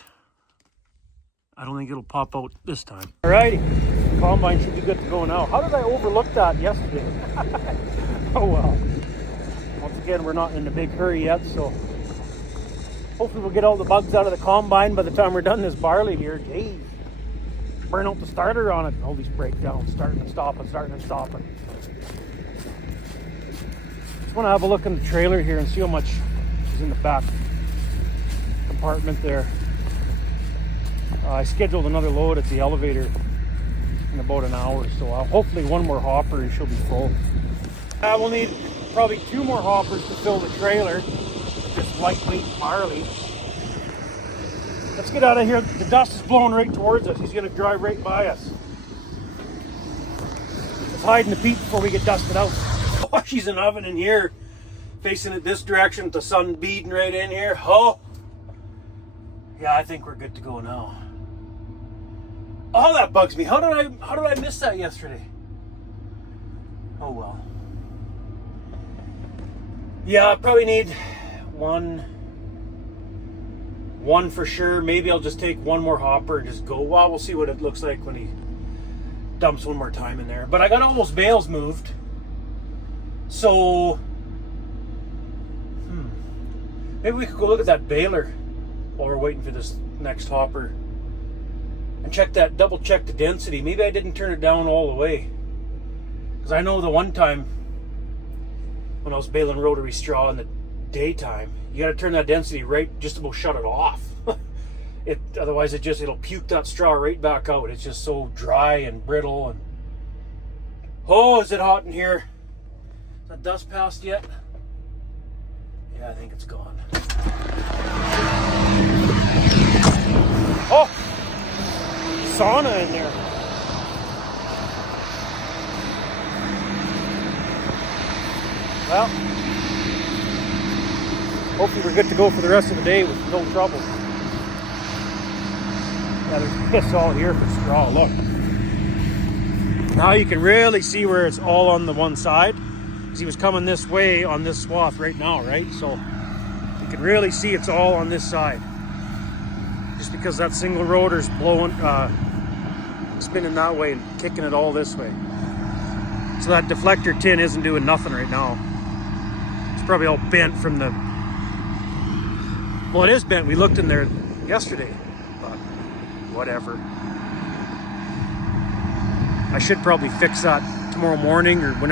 I don't think it'll pop out this time. All righty, combine should be good to go now. How did I overlook that yesterday? Oh well. Once again, we're not in a big hurry yet, so hopefully we'll get all the bugs out of the combine by the time we're done this barley here. Geez, burn out the starter on it. All these breakdowns, starting and stopping, starting and stopping. Just want to have a look in the trailer here and see how much is in the back compartment there. I scheduled another load at the elevator in about an hour, so hopefully one more hopper and she'll be full. We'll need probably 2 more hoppers to fill the trailer, just lightweight barley. Let's get out of here. The dust is blowing right towards us. He's going to drive right by us. Let's hide in the peat before we get dusted out. Oh, she's an oven in here, facing it this direction with the sun beating right in here. Oh, yeah, I think we're good to go now. Oh, that bugs me. How did I miss that yesterday? Oh well. Yeah, I probably need one for sure. Maybe I'll just take one more hopper and just go. Well, we'll see what it looks like when he dumps one more time in there. But I got all those bales moved. So maybe we could go look at that baler while we're waiting for this next hopper and double check the density. Maybe I didn't turn it down all the way, because I know the one time when I was baling rotary straw in the daytime, you got to turn that density right, just about shut it off. Otherwise it'll puke that straw right back out. It's just so dry and brittle. And oh, is it hot in here? Is that dust passed yet? Yeah, I think it's gone. Oh, sauna in there. Well, hopefully we're good to go for the rest of the day with no trouble. Yeah, there's piss all here for straw. Look. Now you can really see where it's all on the one side, because he was coming this way on this swath right now, right? So you can really see it's all on this side, just because that single rotor's blowing, spinning that way and kicking it all this way. So that deflector tin isn't doing nothing right now. It's probably all bent from the... Well, it is bent. We looked in there yesterday, but whatever. I should probably fix that tomorrow morning or when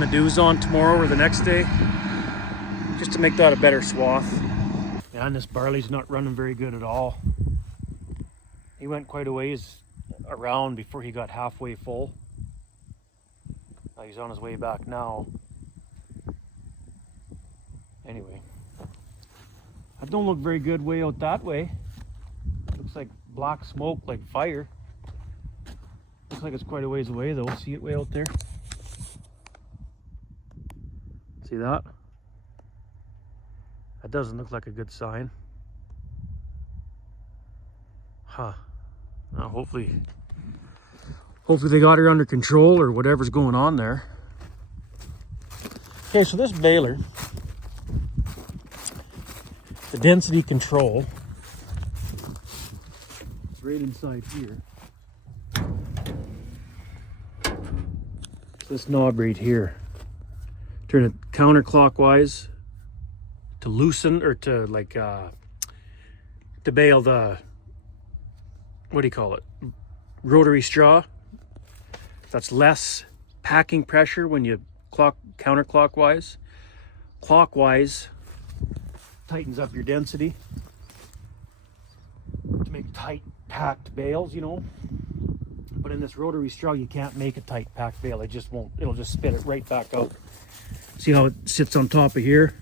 the dew's on tomorrow or the next day, just to make that a better swath. Man, this barley's not running very good at all. He went quite a ways around before he got halfway full. He's on his way back now. Anyway, that don't look very good way out that way. Looks like black smoke, like fire. Looks like it's quite a ways away though. See it way out there? See that? That doesn't look like a good sign. Huh. Now hopefully they got her under control or whatever's going on there. Okay, so this baler, the density control, it's right inside here. So this knob right here, turn it counterclockwise to loosen, or to like to bale the, what do you call it, rotary straw. That's less packing pressure when you counterclockwise. Clockwise tightens up your density to make tight packed bales, you know. But in this rotary straw, you can't make a tight packed bale. It just won't. It'll just spit it right back out. See how it sits on top of here?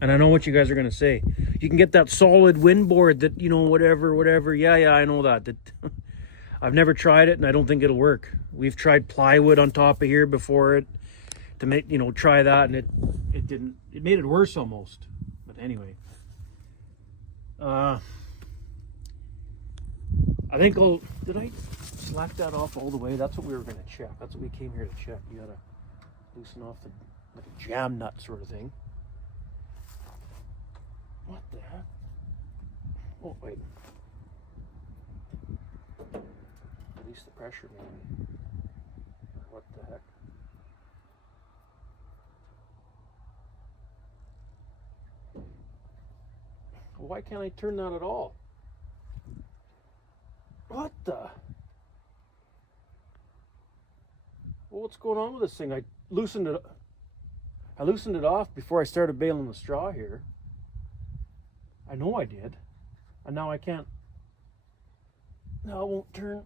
And I know what you guys are going to say. You can get that solid wind board that, you know, whatever. Yeah, I know that. I've never tried it, and I don't think it'll work. We've tried plywood on top of here before it to make, you know, try that, and it didn't. It made it worse almost. But anyway, I think did I slack that off all the way? That's what we were going to check. That's what we came here to check. You gotta loosen off the, like a jam nut sort of thing. What the heck? Oh wait. Release the pressure, maybe. What the heck? Why can't I turn that at all? What the? Well, what's going on with this thing? I loosened it off before I started baling the straw here. I know I did. And now I can't. Now it won't turn.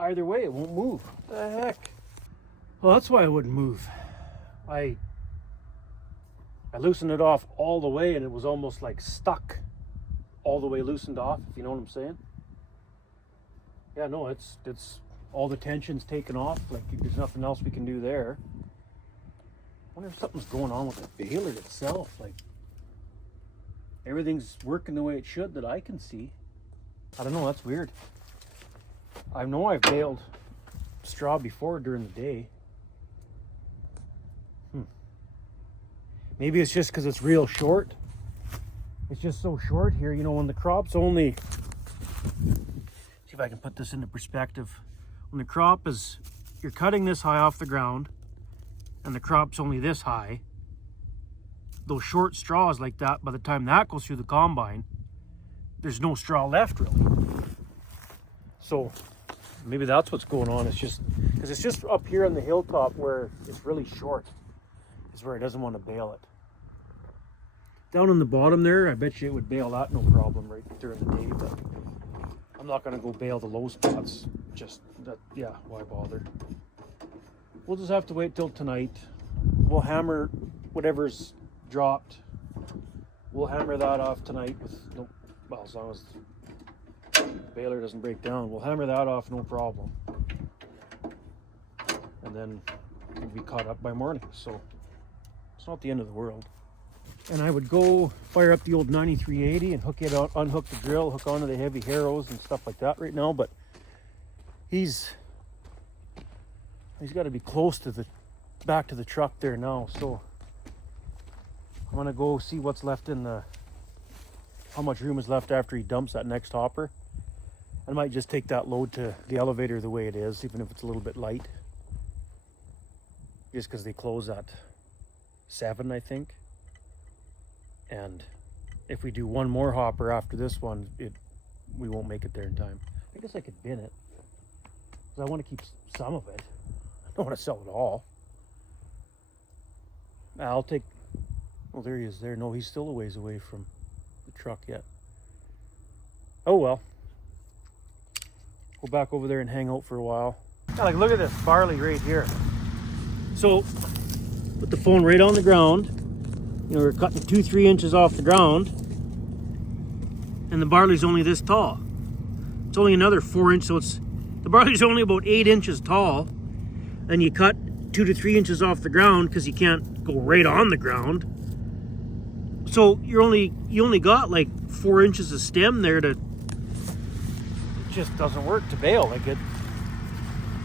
either way, it won't move. What the heck? Well, that's why I wouldn't move. I loosened it off all the way and it was almost like stuck all the way loosened off, if you know what I'm saying. Yeah, no, it's all the tension's taken off. Like, there's nothing else we can do there. I wonder if something's going on with the baler itself. Like, everything's working the way it should that I can see. I don't know, that's weird. I know I've baled straw before during the day. Maybe it's just because it's real short. It's just so short here, you know, when the crop's only... See if I can put this into perspective. When the crop is... You're cutting this high off the ground, and the crop's only this high. Those short straws like that, by the time that goes through the combine, there's no straw left, really. So, maybe that's what's going on. It's just... Because it's just up here on the hilltop where it's really short. Is where it doesn't want to bale it. Down on the bottom there, I bet you it would bale that no problem right during the day, but I'm not going to go bale the low spots. Just that, yeah, why bother? We'll just have to wait till tonight. We'll hammer whatever's dropped. We'll hammer that off tonight with no, well, as long as the baler doesn't break down. We'll hammer that off, no problem. And then we'll be caught up by morning, so it's not the end of the world. And I would go fire up the old 9380 and hook it out, unhook the drill, hook onto the heavy harrows and stuff like that right now, but he's got to be close to the back to the truck there now, so I'm gonna go see what's left in the, how much room is left after he dumps that next hopper. I might just take that load to the elevator the way it is, even if it's a little bit light, just because they close at 7, I think. And if we do one more hopper after this one, we won't make it there in time. I guess I could bin it, because I want to keep some of it. I don't want to sell it all. I'll take, well, there he is there. No, he's still a ways away from the truck yet. Oh well. Go back over there and hang out for a while. Yeah, like, look at this barley right here. So, put the phone right on the ground. You know, we're cutting 2-3 inches off the ground, and the barley's only this tall. It's only another 4 inches, so the barley's only about 8 inches tall. Then you cut 2 to 3 inches off the ground because you can't go right on the ground. So you only got like 4 inches of stem there to. It just doesn't work to bale. Like it.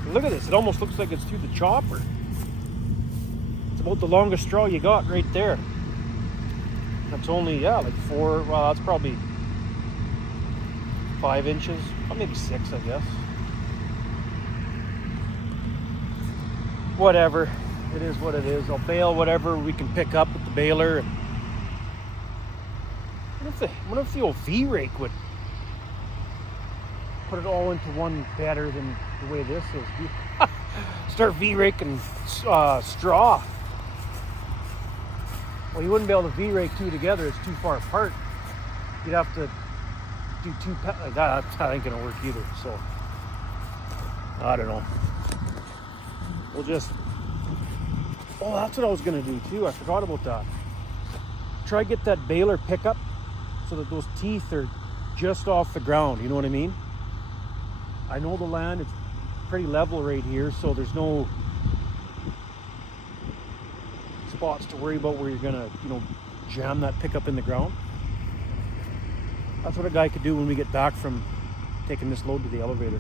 Look at this. It almost looks like it's through the chopper. It's about the longest straw you got right there. That's only, yeah, like 4, well, that's probably 5 inches, or maybe 6, I guess. Whatever, it is what it is. I'll bale whatever we can pick up with the baler. And what if the old V-rake would put it all into one better than the way this is? Start V-raking straw. Well, you wouldn't be able to V-rake two together. It's too far apart. You'd have to do two like that. That ain't gonna work either. So I don't know. We'll just. Oh, that's what I was gonna do too. I forgot about that. Try get that baler pickup so that those teeth are just off the ground. You know what I mean? I know the land. It's pretty level right here, so there's no spots to worry about where you're gonna, you know, jam that pickup in the ground. That's what a guy could do when we get back from taking this load to the elevator.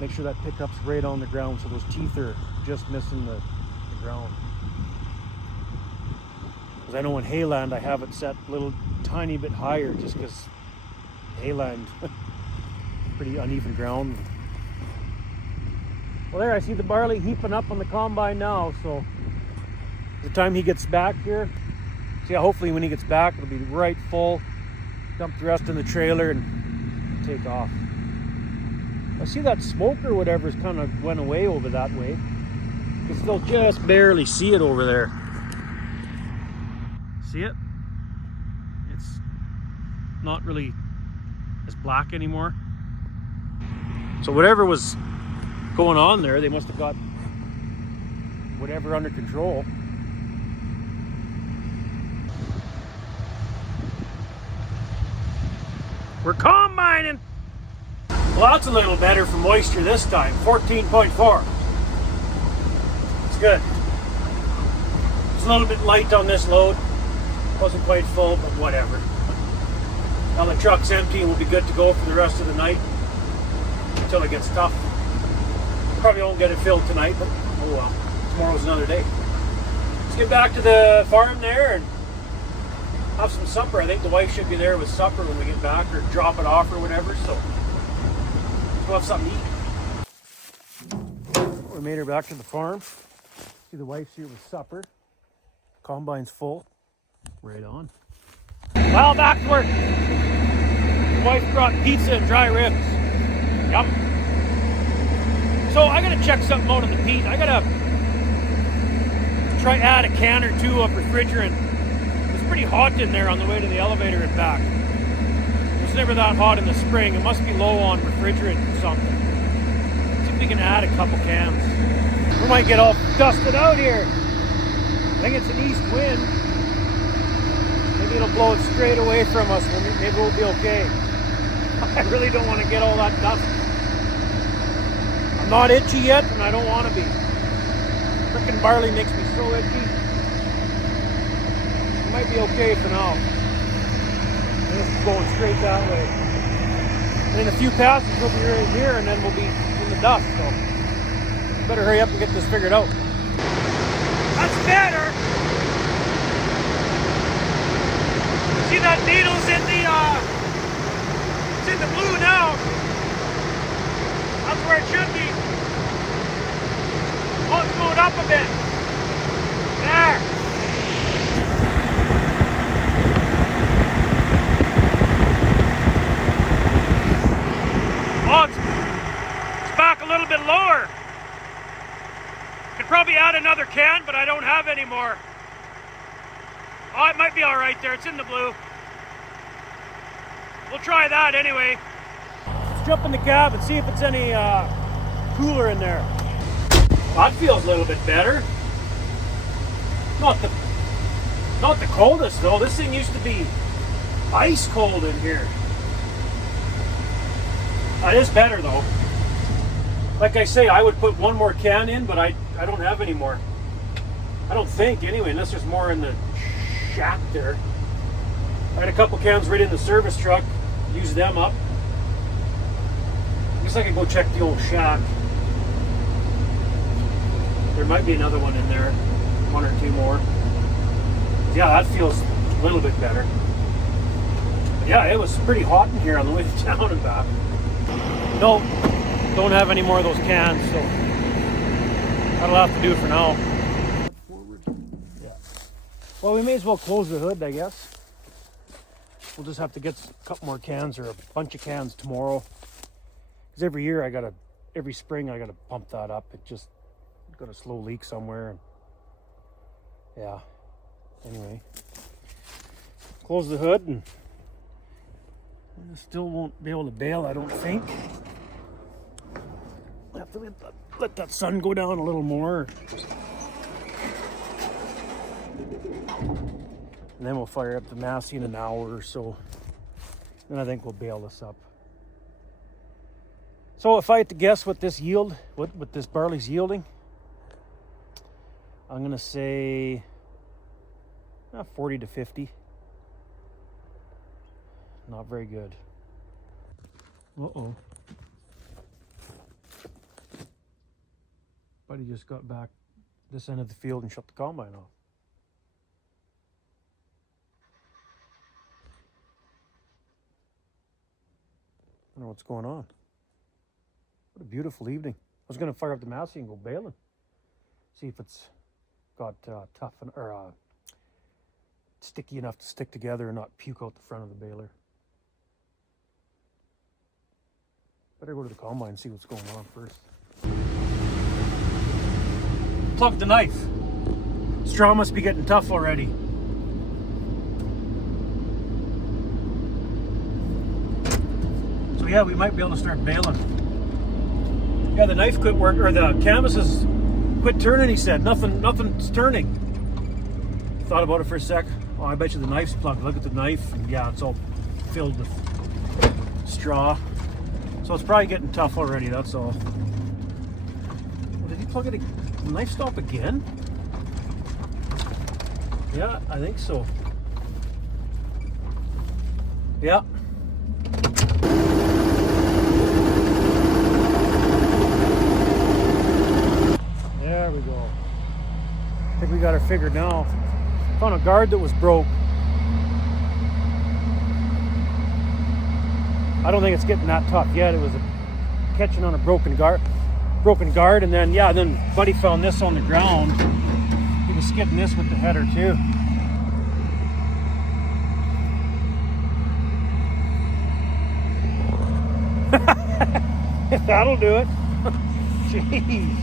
Make sure that pickup's right on the ground so those teeth are just missing the ground. Because I know in hayland I have it set a little tiny bit higher just because hayland, pretty uneven ground. Well, there I see the barley heaping up on the combine now, so the time he gets back here, so yeah, hopefully when he gets back it'll be right full. Dump the rest in the trailer and take off. I see that smoke or whatever's kind of went away over that way. You can still just barely see it over there. See it? It's not really as black anymore. So whatever was going on there. They must have got whatever under control. We're combining. Well, that's a little better for moisture this time. 14.4. It's good. It's a little bit light on this load. Wasn't quite full, but whatever. Now the truck's empty and we'll be good to go for the rest of the night until it gets tough. Probably won't get it filled tonight, but oh well. Tomorrow's another day. Let's get back to the farm there and have some supper. I think the wife should be there with supper when we get back, or drop it off or whatever, so we'll have something to eat. We made her back to the farm. See, the wife's here with supper. Combine's full. Right on. Well, back to work. The wife brought pizza and dry ribs. Yum. So I gotta check something out on the peat. I gotta try add a can or two of refrigerant. It's pretty hot in there on the way to the elevator and back. It was never that hot in the spring. It must be low on refrigerant or something. See if we can add a couple cans. We might get all dusted out here. I think it's an east wind. Maybe it'll blow it straight away from us. Maybe we'll be okay. I really don't want to get all that dust. I'm not itchy yet, and I don't want to be. Frickin' barley makes me so itchy. It might be okay for now. This is going straight that way. And in a few passes, we'll be right here, and then we'll be in the dust. So better hurry up and get this figured out. That's better. See that needle's in the it's in the blue now. That's where it should be. Oh, it's going up a bit. There. Oh, it's back a little bit lower. Could probably add another can, but I don't have any more. Oh, it might be all right there. It's in the blue. We'll try that anyway. Let's jump in the cab and see if it's any cooler in there. That feels a little bit better. Not the coldest though. This thing used to be ice cold in here. That is better though. Like I say, I would put one more can in, but I don't have any more. I don't think anyway, unless there's more in the shack there. I had a couple cans right in the service truck. Use them up. I guess I could go check the old shack. There might be another one in there. One or two more. Yeah, that feels a little bit better. But yeah, it was pretty hot in here on the way to town and back. No, don't have any more of those cans, so that'll have to do for now. Yeah. Well, we may as well close the hood, I guess. We'll just have to get a couple more cans or a bunch of cans tomorrow. Because every year every spring I gotta pump that up. It just got a slow leak somewhere. And yeah. Anyway, close the hood and I still won't be able to bail, I don't think. I have to let that sun go down a little more. And then we'll fire up the Massey in an hour or so. Then I think we'll bail this up. So if I had to guess what this yield, what this barley's yielding, I'm gonna say 40 to 50. Not very good. Uh-oh. Buddy just got back this end of the field and shut the combine off. I don't know what's going on. What a beautiful evening. I was going to fire up the Massey and go bailing. See if it's got tough or sticky enough to stick together and not puke out the front of the baler. Better go to the combine and see what's going on first. Plug the knife. Straw must be getting tough already. So yeah, we might be able to start baling. Yeah, the knife quit work, or the canvas has quit turning, he said. Nothing's turning. Thought about it for a sec. Oh, I bet you the knife's plugged. Look at the knife. And yeah, it's all filled with straw. So it's probably getting tough already, that's all. Oh, did he plug it? The knife stop again? Yeah, I think so. Yeah. There we go. I think we got her figured now. Found a guard that was broke. I don't think it's getting that tough yet. It was catching on a broken guard, and then yeah, then Buddy found this on the ground. He was skidding this with the header too. That'll do it. Jeez.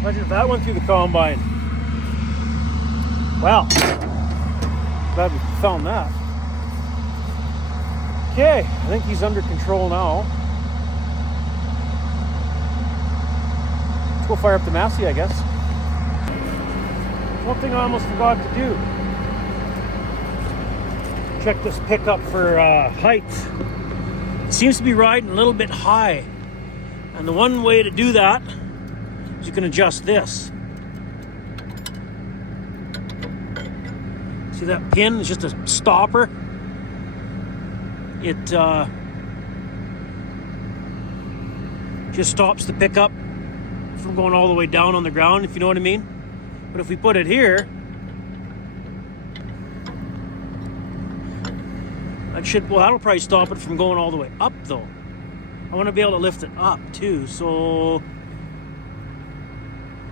Imagine if that went through the combine. Wow. Glad we found that. Okay, I think he's under control now. Let's go fire up the Massey, I guess. One thing I almost forgot to do. Check this pickup for height. It seems to be riding a little bit high. And the one way to do that is you can adjust this. See that pin? It's just a stopper. It just stops the pickup from going all the way down on the ground, if you know what I mean. But if we put it here, that'll probably stop it from going all the way up though. I want to be able to lift it up too, so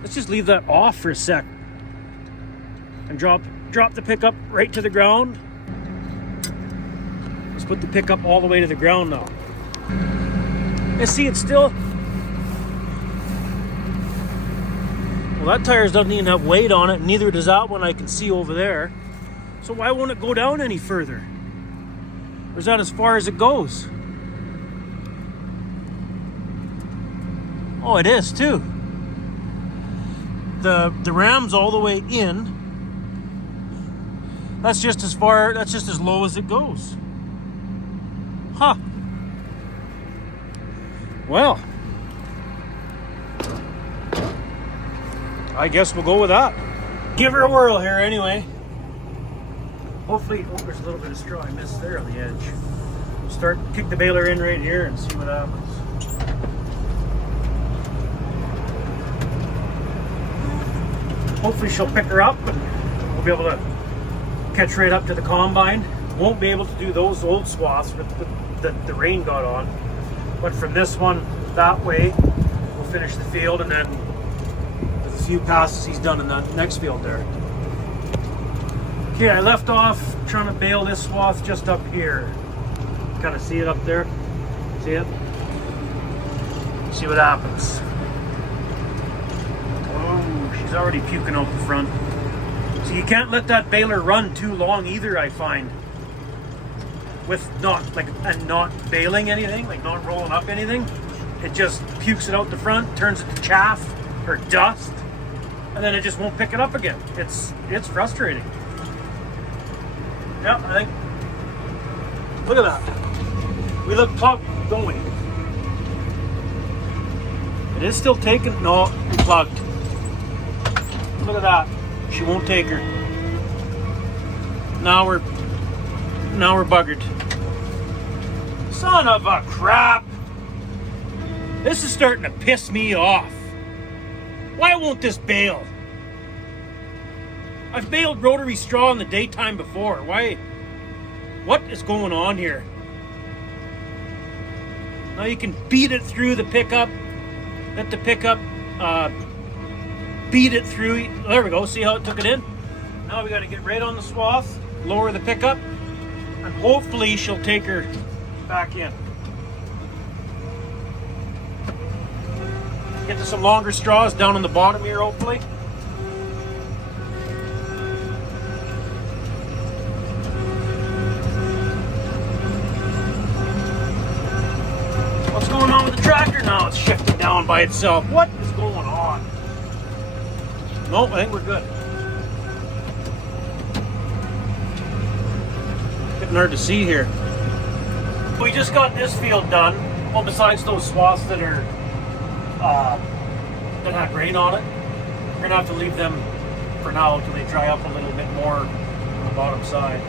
let's just leave that off for a sec and drop the pickup right to the ground. Let's put the pickup all the way to the ground now. And see, it's still, well, that tire doesn't even have weight on it, and neither does that one I can see over there. So why won't it go down any further? Or is that as far as it goes? Oh, it is too. The ram's all the way in. That's just as low as it goes. Huh. Well, I guess we'll go with that. Give her a whirl here anyway. Hopefully, oh, there's a little bit of straw I missed there on the edge. We'll kick the baler in right here and see what happens. Hopefully she'll pick her up and we'll be able to catch right up to the combine. Won't be able to do those old swaths with the rain got on. But from this one that way, we'll finish the field, and then with a few passes he's done in the next field there. Okay, I left off trying to bale this swath just up here. Kind of see it up there? See it? See what happens. Oh, she's already puking out the front. So you can't let that baler run too long either, I find. With not baling anything, like not rolling up anything. It just pukes it out the front, turns it to chaff or dust, and then it just won't pick it up again. It's frustrating. Yeah, I think. Look at that. We look tough, don't we? It is still taking. No, plugged. Look at that. She won't take her. Now we're buggered. Son of a crap! This is starting to piss me off. Why won't this bale? I've baled rotary straw in the daytime before. Why? What is going on here? Now you can beat it through the pickup. Let the pickup beat it through. There we go. See how it took it in? Now we got to get right on the swath, lower the pickup, and hopefully she'll take her back in. Get to some longer straws down on the bottom here, hopefully. What's going on with the tractor now? It's shifting down. down by itself. What is going on? No, I think we're good. Getting hard to see here. We just got this field done. Well, besides those swaths that are that had rain on it, we're gonna have to leave them for now until they dry up a little bit more on the bottom side.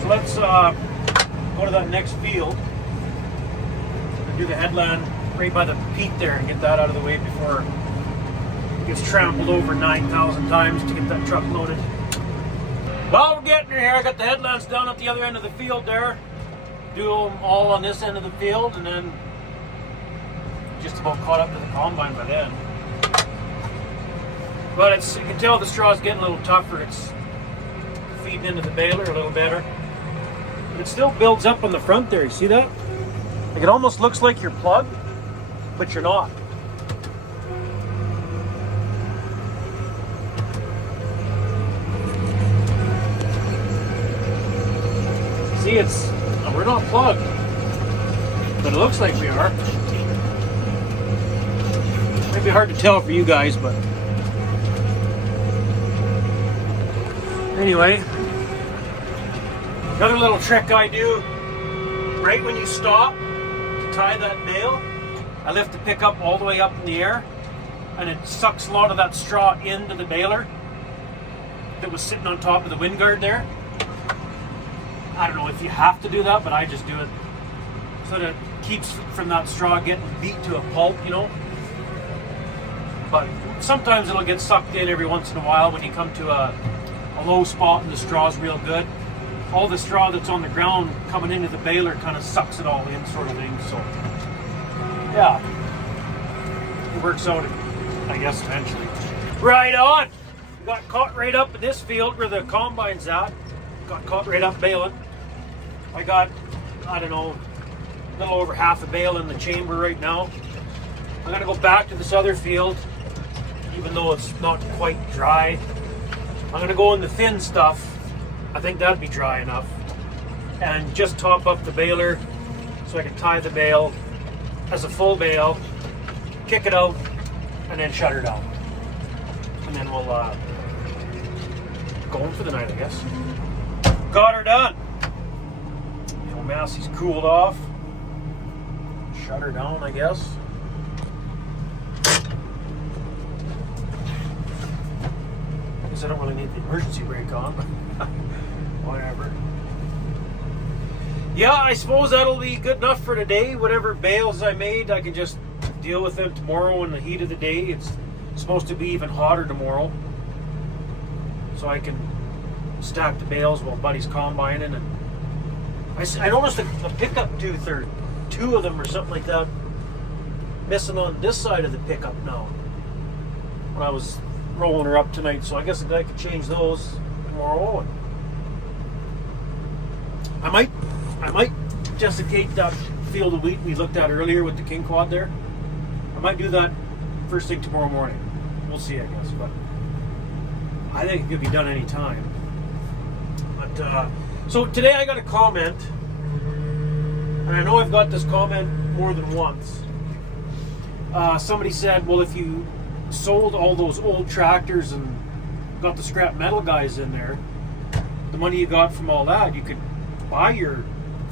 So let's go to that next field and do the headland right by the peak there and get that out of the way before it gets trampled over 9,000 times to get that truck loaded. Well, we're getting here. I got the headlands down at the other end of the field there. Do them all on this end of the field, and then just about caught up to the combine by then. But you can tell the straw's getting a little tougher. It's feeding into the baler a little better. But it still builds up on the front there. You see that? Like, it almost looks like you're plugged, but you're not. See, we're not plugged, but it looks like we are. Might be hard to tell for you guys, but anyway, another little trick I do, right when you stop to tie that bale, I lift the pickup all the way up in the air, and it sucks a lot of that straw into the baler that was sitting on top of the wind guard there. I don't know if you have to do that, but I just do it so that it keeps from that straw getting beat to a pulp, you know. But sometimes it'll get sucked in every once in a while when you come to a low spot and the straw's real good. All the straw that's on the ground coming into the baler kind of sucks it all in, sort of thing. So yeah, it works out, I guess, eventually. Right on. We got caught right up in this field where the combine's at. Got caught right up baling. I got, I don't know, a little over half a bale in the chamber right now. I'm gonna go back to this other field, even though it's not quite dry. I'm gonna go in the thin stuff. I think that'd be dry enough. And just top up the baler so I can tie the bale as a full bale, kick it out, and then shut her down. And then we'll go in for the night, I guess. Got her done. The old Massey's cooled off. Shut her down, I guess. I don't really need the emergency brake on, but whatever. Yeah, I suppose that'll be good enough for today. Whatever bales I made, I can just deal with them tomorrow in the heat of the day. It's supposed to be even hotter tomorrow, so I can stack the bales while Buddy's combining. And I noticed a pickup tooth, or two of them or something like that, missing on this side of the pickup now when I was rolling her up tonight, so I guess the guy could change those tomorrow. I might desiccate that field of wheat we looked at earlier with the king quad there. I might do that first thing tomorrow morning. We'll see, I guess, but I think it could be done any time. But so today I got a comment, and I know I've got this comment more than once. Somebody said, well, if you sold all those old tractors and got the scrap metal guys in there, the money you got from all that, you could buy your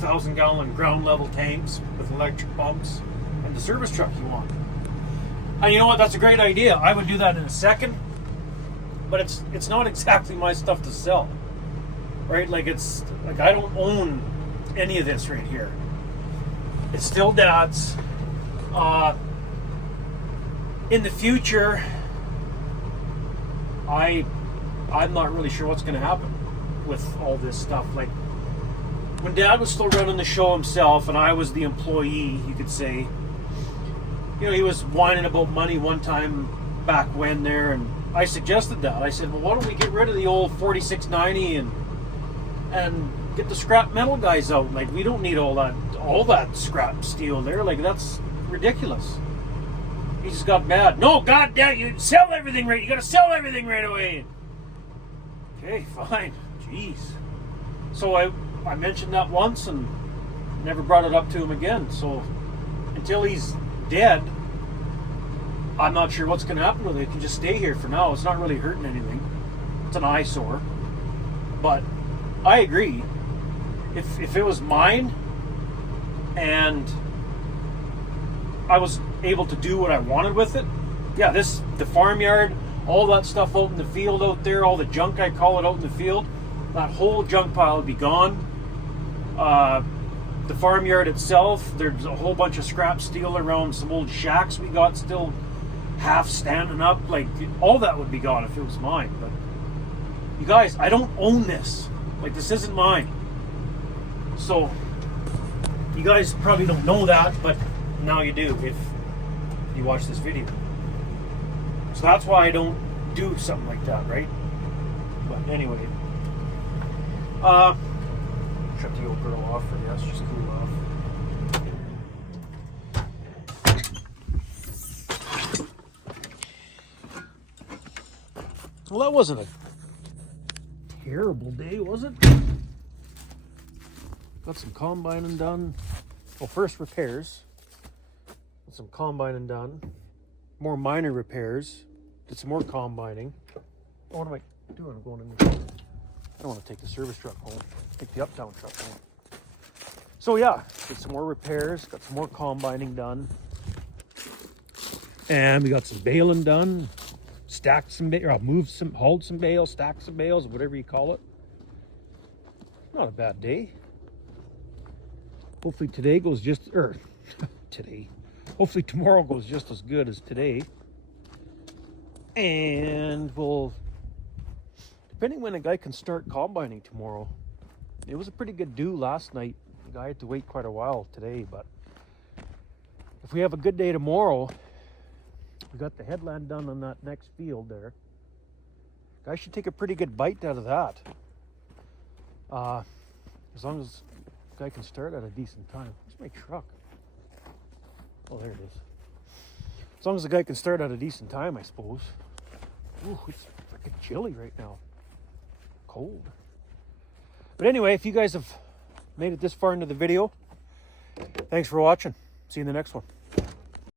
1,000-gallon ground level tanks with electric pumps and the service truck you want. And you know what, that's a great idea. I would do that in a second, but it's not exactly my stuff to sell, right? Like, it's like I don't own any of this right here. It's still Dad's. In the future, I'm not really sure what's going to happen with all this stuff. Like, when Dad was still running the show himself and I was the employee, you could say, you know, he was whining about money one time back when there, and I suggested that. I said, well, why don't we get rid of the old 4690 and get the scrap metal guys out? Like, we don't need all that scrap steel there. Like, that's ridiculous. He just got mad. No, God damn, you sell everything right. You got to sell everything right away. Okay, fine. Jeez. So I mentioned that once and never brought it up to him again. So until he's dead, I'm not sure what's going to happen with it. It can just stay here for now. It's not really hurting anything. It's an eyesore. But I agree. If it was mine and I was able to do what I wanted with it, yeah, the farmyard, all that stuff out in the field out there, all the junk, I call it, out in the field, that whole junk pile would be gone. The farmyard itself, there's a whole bunch of scrap steel around some old shacks we got still half standing up. Like, all that would be gone if it was mine. But you guys, I don't own this. Like, this isn't mine. So you guys probably don't know that, but now you do if you watch this video. So that's why I don't do something like that, right? But anyway, shut the old girl off for this, just cool off. Well, that wasn't a terrible day, was it? Got some combining done. Well, first repairs. Got some combining done. More minor repairs. Did some more combining. Oh, what am I doing? I'm going in there. I don't want to take the service truck home. Take the uptown truck home. So yeah, did some more repairs. Got some more combining done. And we got some baling done. Stacked some bale, or moved some, hauled some bales, stacked some bales, whatever you call it. Not a bad day. Hopefully today goes just, hopefully tomorrow goes just as good as today. And we'll, depending when a guy can start combining tomorrow. It was a pretty good do last night. The guy had to wait quite a while today, but if we have a good day tomorrow, we got the headland done on that next field there. Guy should take a pretty good bite out of that. As long as the guy can start at a decent time. Where's my truck? Oh, there it is. As long as the guy can start at a decent time, I suppose. Ooh, it's freaking chilly right now. Cold. But anyway, if you guys have made it this far into the video, thanks for watching. See you in the next one.